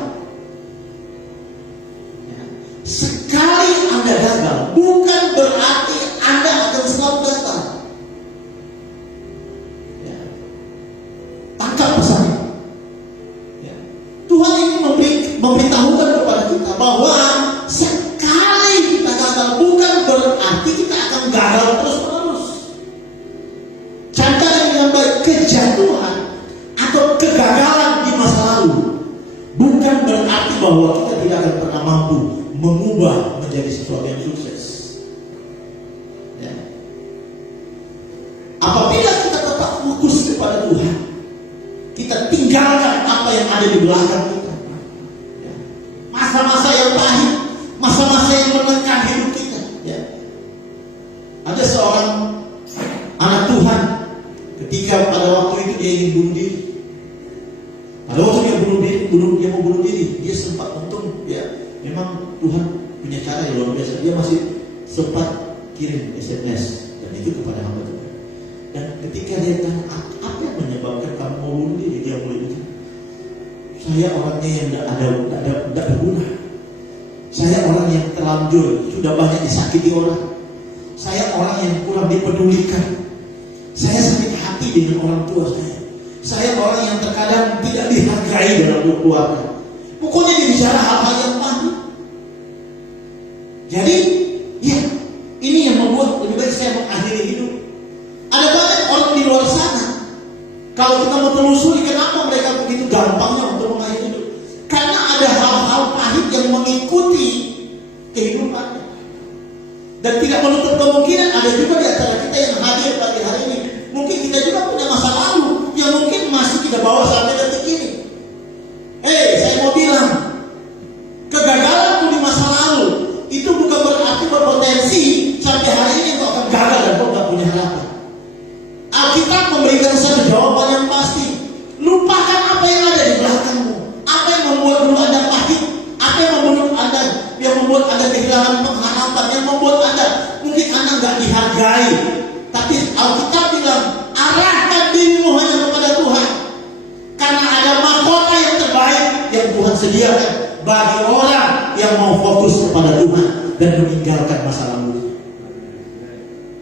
sekali Anda gagal, bukan berarti Anda akan selalu gagal. Tangkap pesannya. Tuhan ini memberitahukan kepada kita bahwa sekali kita gagal bukan berarti kita akan gagal terus-menerus. Contoh yang baik, kejatuhan atau kegagalan di masa lalu bukan berarti bahwa kita tidak akan pernah mampu mengubah menjadi sesuatu yang sukses. Ya. Apabila kita tetap fokus kepada Tuhan, kita tinggalkan apa yang ada di belakang kita. Ya. Masa-masa yang pahit, masa-masa yang menekan hidup kita. Ya. Ada seorang anak Tuhan, ketika pada waktu itu dia ingin bunuh diri. Pada waktu dia mau bunuh diri, dia sempat untung, ya, memang Tuhan punya cara yang luar biasa. Dia masih sempat kirim SMS dan itu kepada hamba Tuhan. Dan ketika dia tanya, apa yang menyebabkan kamu mau bunuh diri, dia mulai bilang, saya orangnya yang tidak berguna. Saya orang yang terlanjur, sudah banyak disakiti orang. Saya orang yang kurang dipedulikan. Saya sakit hati dengan orang tua saya. Saya orang yang terkadang tidak dihargai dalam keluarga. Pokoknya dia bicara hal-hal yang pahit. Jadi, ya, ini yang membuat lebih baik saya mengakhiri hidup. Ada banyak orang di luar sana. Kalau kita mau telusuri kenapa mereka begitu gampangnya untuk mengakhiri hidup, karena ada hal-hal pahit yang mengikuti kehidupannya. Dan tidak menutup kemungkinan ada juga di antara kita yang hadir pada hari ini. Mungkin kita juga punya masa lalu yang mungkin masih kita bawa sampai detik ini. Saya mau bilang, kegagalanmu di masa lalu itu bukan berarti berpotensi sampai hari ini kau akan gagal dan kau tak punya harapan. Alkitab memberikan satu jawaban yang pasti. Lupakan apa yang ada di belakangmu. Apa yang membuat dulu Anda pahit, kehilangan pengharapan yang membuat mungkin Anda nggak dihargai. Tapi Alkitab bilang, arahkan dirimu hanya kepada Tuhan. Karena ada mahkota yang terbaik yang Tuhan sediakan bagi orang yang mau fokus kepada Tuhan dan meninggalkan masa lalu.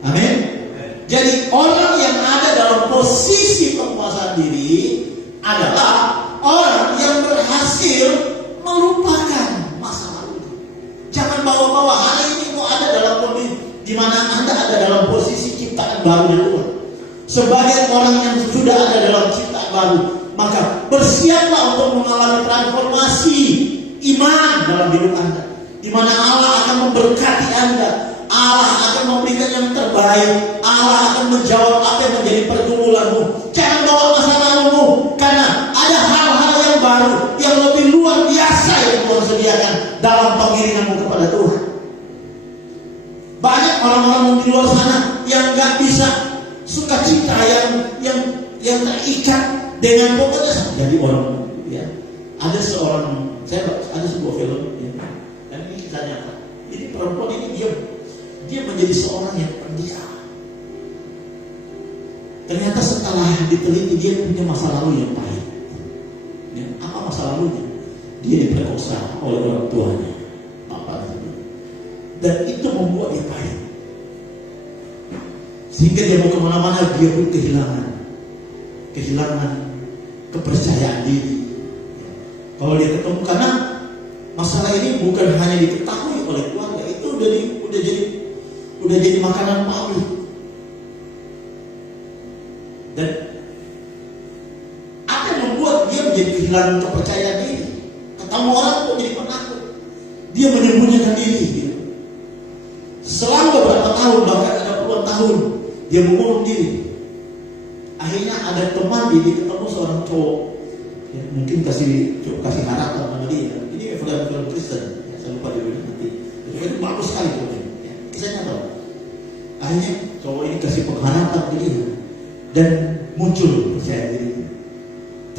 Amin. Jadi orang yang ada dalam posisi penguasaan diri adalah orang yang berhasil melupakan masa lalu. Jangan bawa-bawa hari ini kok ada dalam kondisi di mana Anda ada dalam posisi ciptaan baru dari Tuhan. Sebagai orang yang sudah ada dalam ciptaan baru, maka bersiaplah untuk mengalami transformasi iman dalam hidup Anda, di mana Allah akan memberkati Anda. Allah akan memberikan yang terbaik. Allah akan menjawab apa yang menjadi pergumulanmu. Jangan bawa masa lalumu, karena ada hal-hal yang baru, yang lebih luar biasa yang Tuhan sediakan dalam pengiringanmu kepada Tuhan. Banyak orang-orang di luar sana yang nggak bisa sukacita, yang terikat dengan pokoknya jadi orang. Ya, ada sebuah film, ya, dan ini kita nyata. Ini perempuan ini dia menjadi seorang yang pendiam. Ternyata setelah diteliti dia punya masa lalu yang pahit. Ya, apa masa lalunya? Dia diperkosa oleh orang tuanya, bapaknya, dan itu membuat dia pahit. Sehingga dia mau kemana-mana dia pun kehilangan kepercayaan diri. Kalau dia ketemu, karena masalah ini bukan hanya diketahui oleh keluarga, itu udah jadi makanan publik. Dan apa yang membuat dia menjadi kehilangan kepercayaan diri? Ketemu orang pun jadi penakut. Dia menyembunyikan diri gitu. Selama beberapa tahun, bahkan ada puluhan tahun, dia mengurung diri. Akhirnya ada teman dia ketemu seorang cowok, ya, mungkin kasih harapan sama dia. Ini film Kristen, ya, saya lupa judulnya nanti. Itu bagus sekali filmnya. Ya, kisahnya tahu. Akhirnya cowok ini kasih pengharapan ke dia dan muncul percaya diri.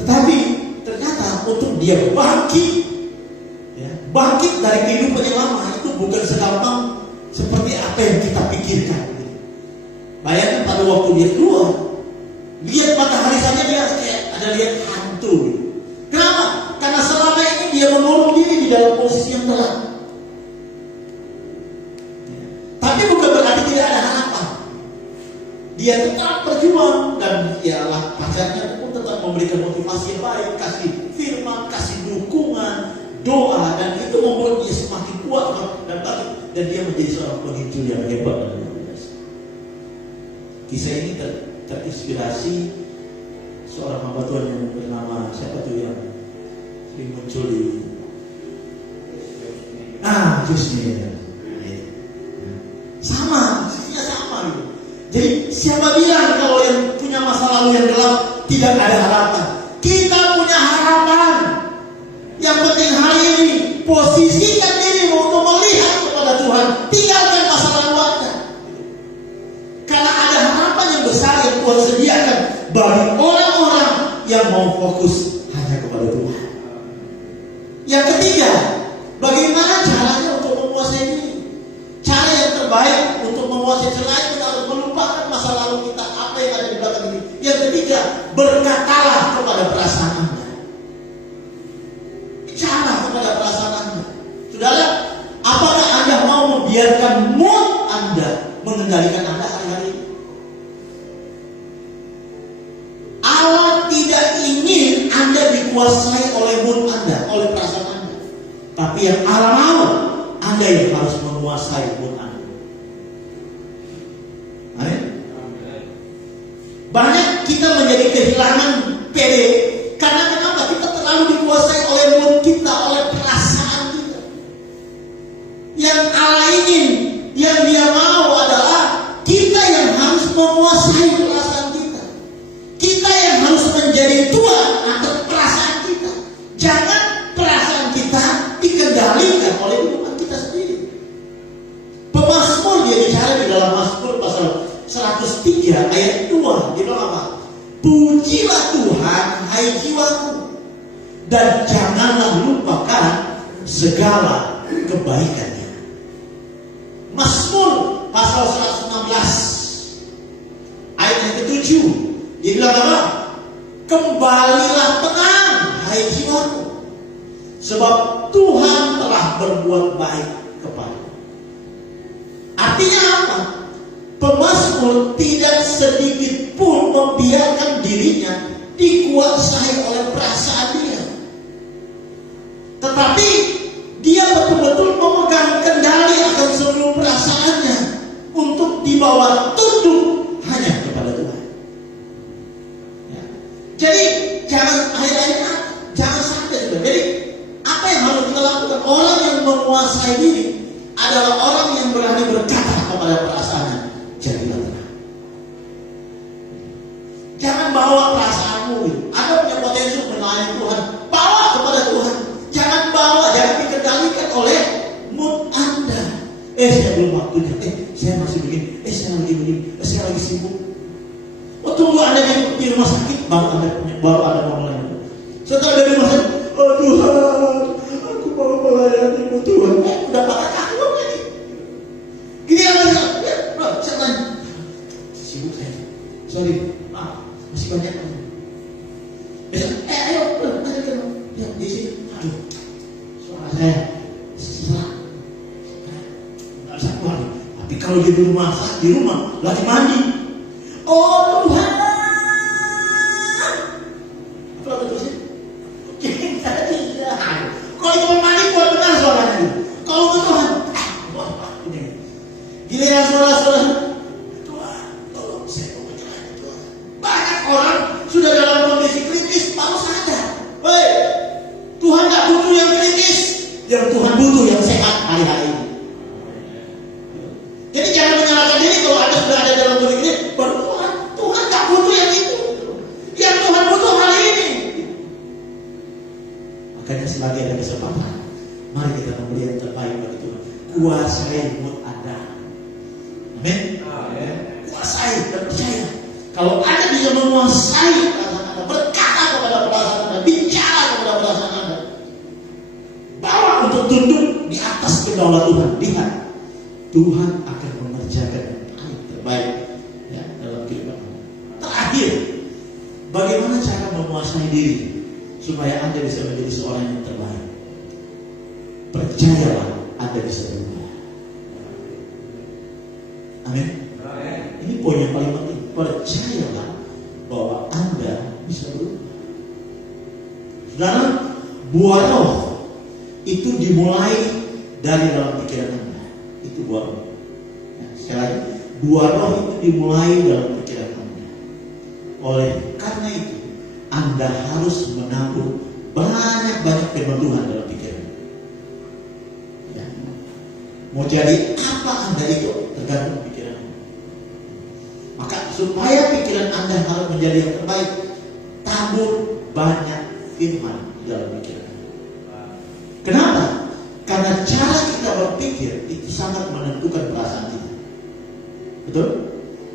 Tetapi ternyata untuk dia bangkit dari kehidupan yang lama itu bukan segampang seperti apa yang kita pikirkan. Bayangkan pada waktu dia keluar, lihat matahari saja dia kayak ada lihat hantu. Kenapa? Karena selama ini dia mengurung diri di dalam posisi yang gelap. Tapi bukan berarti tidak ada harapan. Dia tetap berjuang, dan ialah pacarnya pun tetap memberikan motivasi yang baik, kasih firman, kasih dukungan, doa, dan itu membuat dia semakin kuat dan bangkit, dan dia menjadi seorang penginjil yang hebat dan luar biasa. Kisah ini terinspirasi seorang hamba Tuhan yang bernama siapa tuh yang sering muncul di Jusmir. Sama gitu. Jadi siapa bilang kalau yang punya masa lalu yang gelap tidak ada harapan? Kita punya harapan. Yang penting hari ini posisikan diri untuk melihat kepada Tuhan. Tinggalkan masa lalu Anda. Karena ada harapan yang besar yang Tuhan sediakan bagi orang-orang yang mau fokus hanya kepada Tuhan. Yang ketiga, bagaimana caranya untuk menguasai diri? Cara yang terbaik untuk menguasai selain kita harus melupakan masa lalu kita, apa yang ada di belakang ini. Yang ketiga, berkatalah kepada perasaan Anda. Bicara kepada perasaan Anda. Saudara, apakah Anda mau membiarkan mood Anda mengendalikan Anda hari-hari ini? Allah tidak ingin Anda dikuasai oleh mood Anda, oleh perasaan Anda. Tapi yang Allah mau, Anda yang harus menguasai mood Anda. Amin. Banyak kita menjadi kehilangan pede karena kenapa? Kita terlalu dikuasai oleh mood kita, oleh perasaan kita. Yang Allah ingin, yang Dia mau adalah kita yang harus menguasai perasaan kita. Kita yang harus menjadi tuan atas perasaan kita. Jangan perasaan kita dikendalikan oleh hubungan kita sendiri. Pemazmur dia bicara di dalam Mazmur pasal 103 ayat 2, dia bilang apa? Pujilah Tuhan hai jiwaku, dan janganlah lupakan segala kebaikannya. Mazmur pasal 116 ayat yang ke-7. Dia bilang apa? Kembalilah tenang, hai jiwaku, sebab Tuhan telah berbuat baik kepadamu. Artinya apa? Pemazmur tidak sedikit pun membiarkan dirinya dikuasai oleh perasaan dia, tetapi dia betul-betul memegang kendali akan seluruh perasaannya untuk dibawa tunduk hanya kepada Tuhan. Ya. Jadi jangan sampai. Jadi apa yang harus kita lakukan? Orang yang menguasai diri adalah orang yang berani berkata kepada perasaannya, jadilah tenang. Jangan bawa perasaanmu. Anda punya potensi untuk melayani Tuhan, bawa kepada Tuhan. Jangan dikendalikan oleh mood Anda. Saya belum waktunya. Saya masih begini. Saya lagi begini. Saya lagi sibuk. Tunggu Anda di rumah sakit, baru Anda mau melayani. Setelah dari rumah sakit, oh Tuhan, aku mau melayani Tuhan. Udah pakai takut lagi. Gini aja. Saya tanya. Sibuk saya. Sorry. Masih banyak. Ayo, lihat di sini. Aduh, suara saya sesak. Nggak bisa keluar. Tapi kalau di rumah lagi mandi. Oh Tuhan. Apa lagi sih? Kalau cuma mandi, buat benar suaranya. Kalau ke Tuhan, giliran suara-suara. Tuhan, tolong saya mau menyerahkan Tuhan. Banyak orang sudah dalam kondisi kritis baru sadar. Hei, Tuhan tak butuh yang kritis, yang Tuhan butuh yang sehat hari-hari ini. Jadi jangan menyalahkan diri kalau Anda sudah ada dalam kondisi kritis. Baru Tuhan tak butuh yang itu. Yang Tuhan butuh hari ini. Makanya selagi ada kesempatan, mari kita memberi yang terbaik bagi Tuhan. Kuasai mood Anda. Amin. Kuasai dan percaya. Kalau Anda bisa menguasai perasaan Anda, berkata kepada perasaan Anda, bicara kepada perasaan Anda, bawa untuk tunduk di atas kedaulatan Tuhan. Lihat, Tuhan akan mengerjakan yang terbaik ya, dalam kehidupan Anda. Terakhir, bagaimana cara menguasai diri supaya Anda bisa menjadi seorang yang terbaik? Percayalah, Anda bisa berubah. Amin. Ini poin yang paling penting. Percayalah bahwa Anda bisa berubah. Saudara, buah roh itu dimulai dari dalam pikiran Anda. Itu buah roh. Sekali lagi, buah roh itu dimulai dalam pikiran Anda. Oleh karena itu, Anda harus menabur banyak-banyak firman Tuhan dalam pikiran. Ya. Mau jadi apa Anda itu tergantung pikiran. Maka supaya pikiran Anda harus menjadi yang terbaik, tabur banyak firman di dalam pikiran. Kenapa? Karena cara kita berpikir itu sangat menentukan perasaan kita. Betul?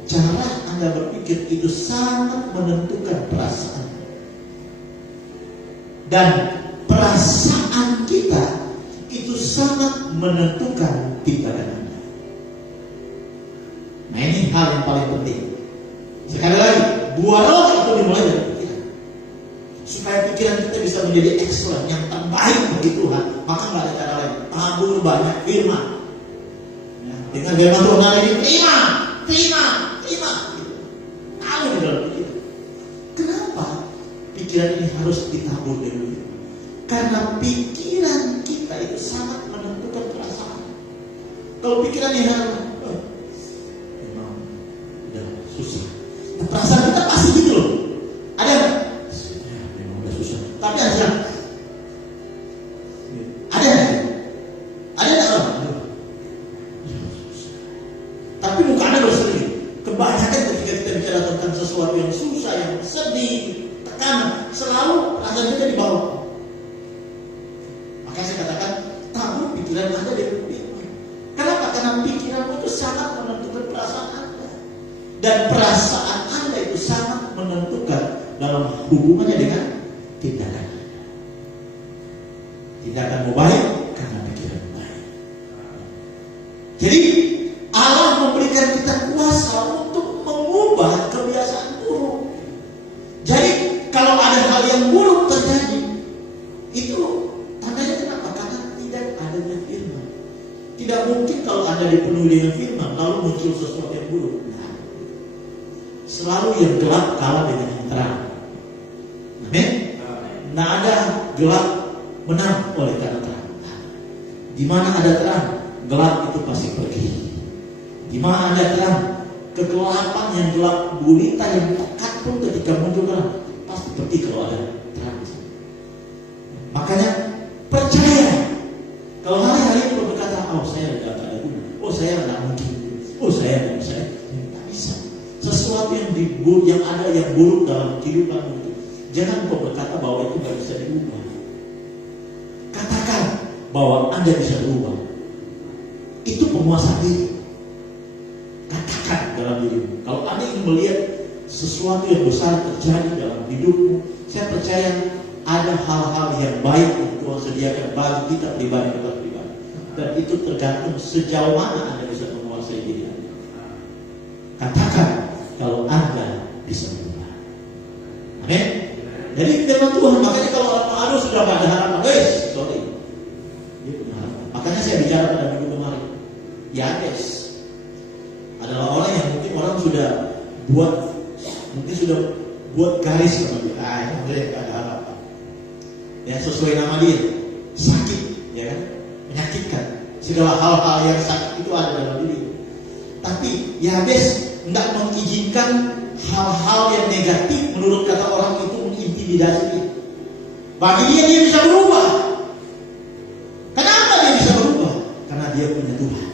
Cara Anda berpikir itu sangat menentukan perasaan. Dan perasaan kita itu sangat menentukan tindakan Anda. Nah, ini hal yang paling penting. Sekali lagi, buah roh itu dimulai dari pikiran. Supaya pikiran kita bisa menjadi excellent, yang terbaik bagi Tuhan, maka nggak ada cara lain. Tabur banyak firman. Ya, dengan firman Tuhan lagi, terima. Tahu di dalam pikiran. Kenapa pikiran ini harus ditabur dulu? Karena pikiran kita itu sangat menentukan perasaan. Kalau pikiran ini susah. Nah, perasaan kita pasti gitu loh. Ada nggak? Ya, memang udah susah. Tapi ada nggak? Ada nggak? Ada nggak? Tapi muka Anda bersedih. Kebanyakan ketika kita bicara tentang sesuatu yang susah, yang sedih, tekanan, selalu perasaan kita di bawah. Makanya saya katakan, tabur pikiran Anda dari firman. Kenapa? Karena pikiran itu sangat menentukan perasaan Anda. Dan perasaan Anda itu sangat menentukan dalam hubungannya dengan tindakan. Tindakanmu baik karena pikiran baik. Jadi adanya firman. Tidak mungkin kalau Anda dipenuhi dengan firman lalu muncul sesuatu yang buruk. Nah, selalu yang gelap kalah dengan yang terang. Amin. Nah, ada gelap menang oleh karena terang. Di mana ada terang, gelap itu pasti pergi. Di mana ada terang, kegelapan yang gelap gulita yang pekat pun ketika muncul terang pasti pergi kalau ada terang. Makanya percaya. Kalau hari-hari itu berkata, oh saya tidak ada guna, oh saya tidak mungkin, oh saya tidak bisa. Sesuatu yang ada yang buruk dalam kehidupan itu, jangan kau berkata bahwa itu tidak bisa diubah. Katakan bahwa Anda bisa berubah. Itu penguasa diri. Katakan dalam dirimu. Kalau Anda ingin melihat sesuatu yang besar terjadi dalam hidupmu, saya percaya ada hal-hal yang baik yang Tuhan sediakan bagi kita pribadi. Dan itu tergantung sejauh mana Anda bisa menguasai diri Anda. Katakan kalau Anda bisa berubah. Amin. Jadi firman Tuhan, makanya kalau orang aduh sudah gak ada harapan, sorry, dia punya harapan. Makanya saya bicara pada minggu kemarin, Yabes adalah orang yang mungkin orang sudah buat garis sama dia. Yang dia gak ada harapan. Ya sesuai nama dia, sakit, ya kan, menyakitkan. Segala hal-hal yang sakit itu ada dalam diri. Tapi Yabes tidak mengizinkan hal-hal yang negatif menurut kata orang itu mengintimidasi dia. Bagi dia bisa berubah. Kenapa dia bisa berubah? Karena dia punya Tuhan.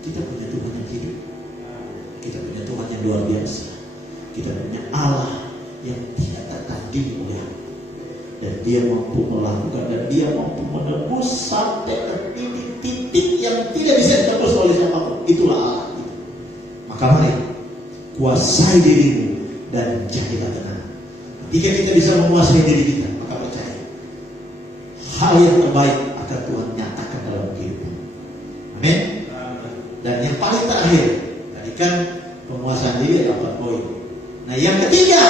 Kita punya Tuhan yang hidup. Kita punya Tuhan yang luar biasa. Kita punya Allah yang tidak tertandingi oleh Allah. Dan dia mampu melakukan dan dia mampu menebus sampai ke titik-titik yang tidak bisa ditebus oleh siapapun. Itulah Allah. Maka mari kuasai dirimu dan jadilah tenang. Jika kita bisa menguasai diri kita, maka percaya hal yang terbaik akan Tuhan nyatakan dalam kehidupan. Amin. Dan yang paling terakhir, tadi kan penguasaan diri ada 4 poin. Nah yang ketiga,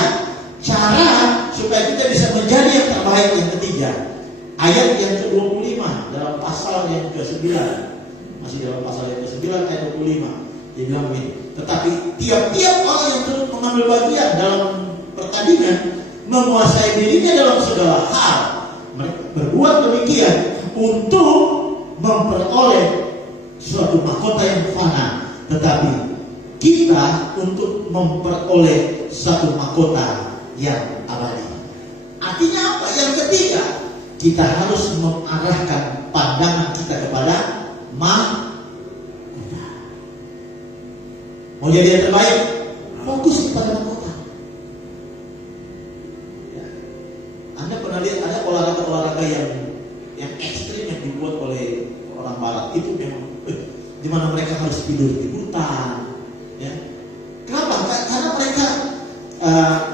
cara supaya kita bisa menjadi yang terbaik yang ketiga, ayat yang ke-25 dalam pasal yang ke-9, masih dalam pasal yang ke-9 ayat 25. Dia bilang begini, tetapi tiap-tiap orang yang terus mengambil bagian dalam pertandingan menguasai dirinya dalam segala hal, mereka berbuat demikian untuk memperoleh suatu mahkota yang fana, tetapi kita untuk memperoleh satu mahkota yang abadi. Artinya apa? Yang ketiga, kita harus mengarahkan pandangan kita kepada mahkota. Mau jadi yang terbaik, fokus kepada mahkota. Ya. Anda pernah lihat ada olahraga yang ekstrim yang dibuat oleh orang Barat itu memang di mana mereka harus tidur di hutan. Ya. Kenapa? Karena mereka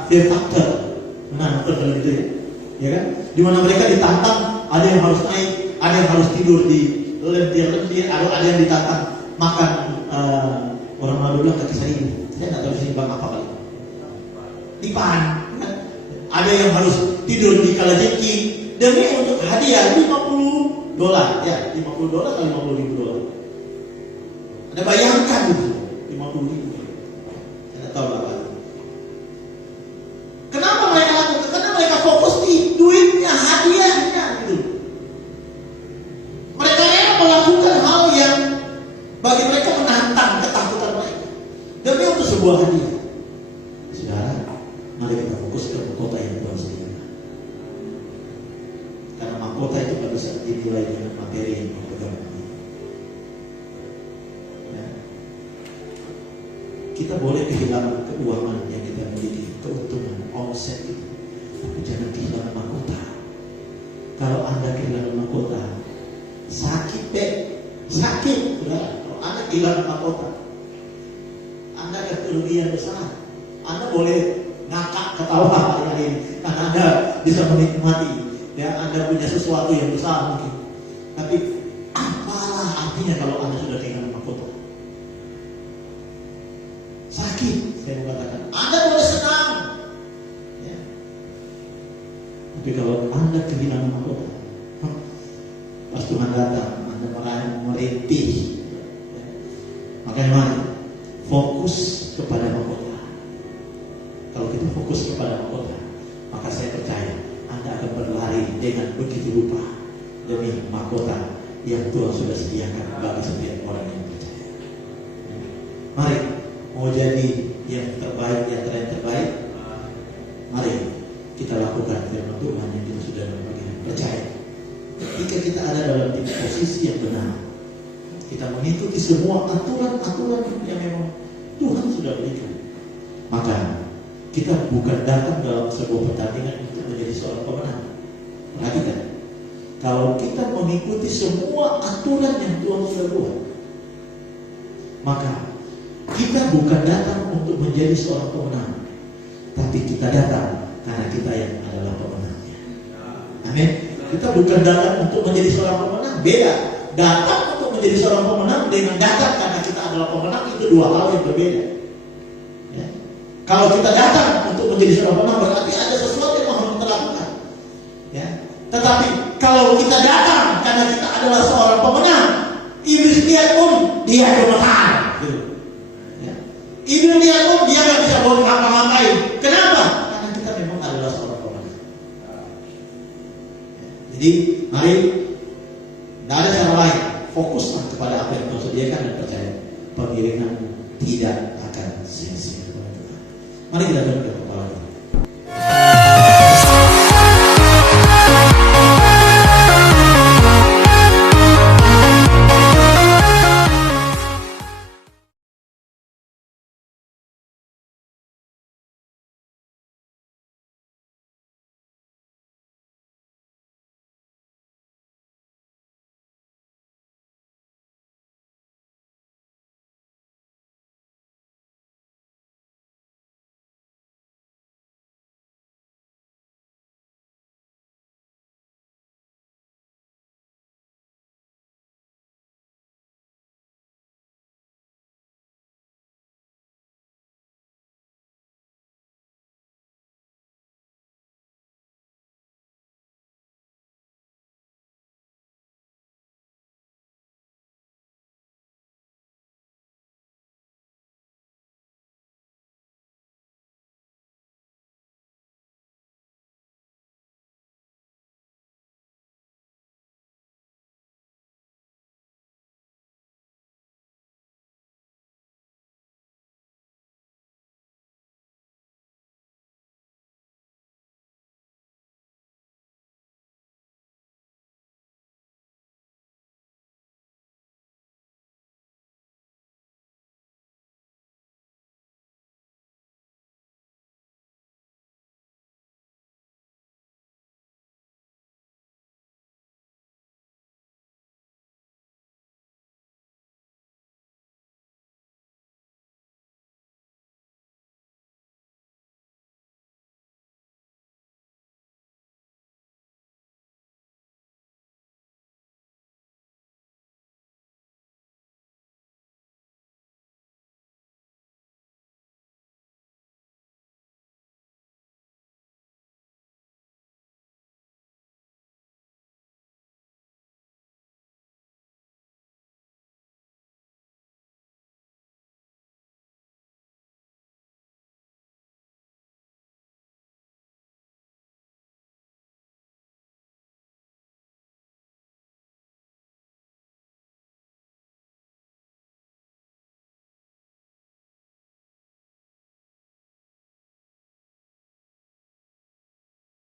fear factor, nonton film itu ya kan? Di mana mereka ditantang, ada yang harus naik, ada yang harus tidur di lendir-lendir, ada yang ditantang makan. Orang malu bilang kaki saya ini, saya nggak tahu seimbang apa kali. Dipan, kan? Ada yang harus tidur di kalajengki demi untuk hadiah $50, ya $50 atau $50.000. Anda bayangkan itu $50.000. Saya nggak tahu apa. Kenapa mereka lakukan? Karena mereka fokus di duitnya, hadiahnya, gitu. Mereka rela melakukan hal yang bagi mereka menantang ketakutan mereka demi untuk sebuah hadiah. Saudara, mari kita fokus ke mahkota yang Tuhan sediakan. Karena mahkota itu pada saat dinilai dengan materi yang berpegang. Ya. Kita boleh kehilangan keuangan yang kita miliki, keuntungan, omset itu, tapi jangan kehilangan mahkota. Kalau Anda kehilangan mahkota, sakit, saudara. Anda kehilangan mahkota, Anda kerugian besar. Anda boleh ngakak ketawa hari ini karena Anda bisa menikmati, ya Anda punya sesuatu yang besar mungkin. Tapi apalah artinya kalau Anda sudah kehilangan mahkota? Sakit, saya mengatakan. Anda boleh senang, ya. Tapi kalau Anda kehilangan mahkota, pas Tuhan datang, merintih. Makanya mari fokus kepada mahkota. Kalau kita fokus kepada mahkota, maka saya percaya Anda akan berlari dengan begitu rupa demi mahkota yang Tuhan sudah sediakan bagi setiap orang yang percaya. Mari, mau jadi yang terbaik, yang terbaik, mari kita lakukan firman Tuhan yang kita sudah bagian. Percaya, ketika kita ada dalam posisi yang benar, kita mengikuti semua aturan-aturan yang memang Tuhan sudah berikan, maka kita bukan datang dalam sebuah pertandingan untuk menjadi seorang pemenang. Perhatikan, kalau kita mengikuti semua aturan yang Tuhan sudah buat, maka kita bukan datang untuk menjadi seorang pemenang, tapi kita datang karena kita yang adalah pemenangnya. Amin. Kita bukan datang untuk menjadi seorang pemenang, beda. Datang untuk menjadi seorang pemenang dengan datang karena kita adalah pemenang, itu dua hal yang berbeda. Ya. Kalau kita datang untuk menjadi seorang pemenang, berarti ada sesuatu yang harus kita lakukan. Ya. Tetapi kalau kita datang karena kita adalah seorang pemenang, iblis lihat pun dia pemenang. Gitu. Ya. Iblis lihat pun dia nggak bisa bawa ngapa-ngapain. Kenapa? Karena kita memang adalah seorang pemenang. Ya. Jadi mari, tidak ada cara lain. Fokuslah kepada apa yang Tuhan sediakan dan percaya pengiringanmu tidak akan sia-sia. Mari kita berikan kepala kita.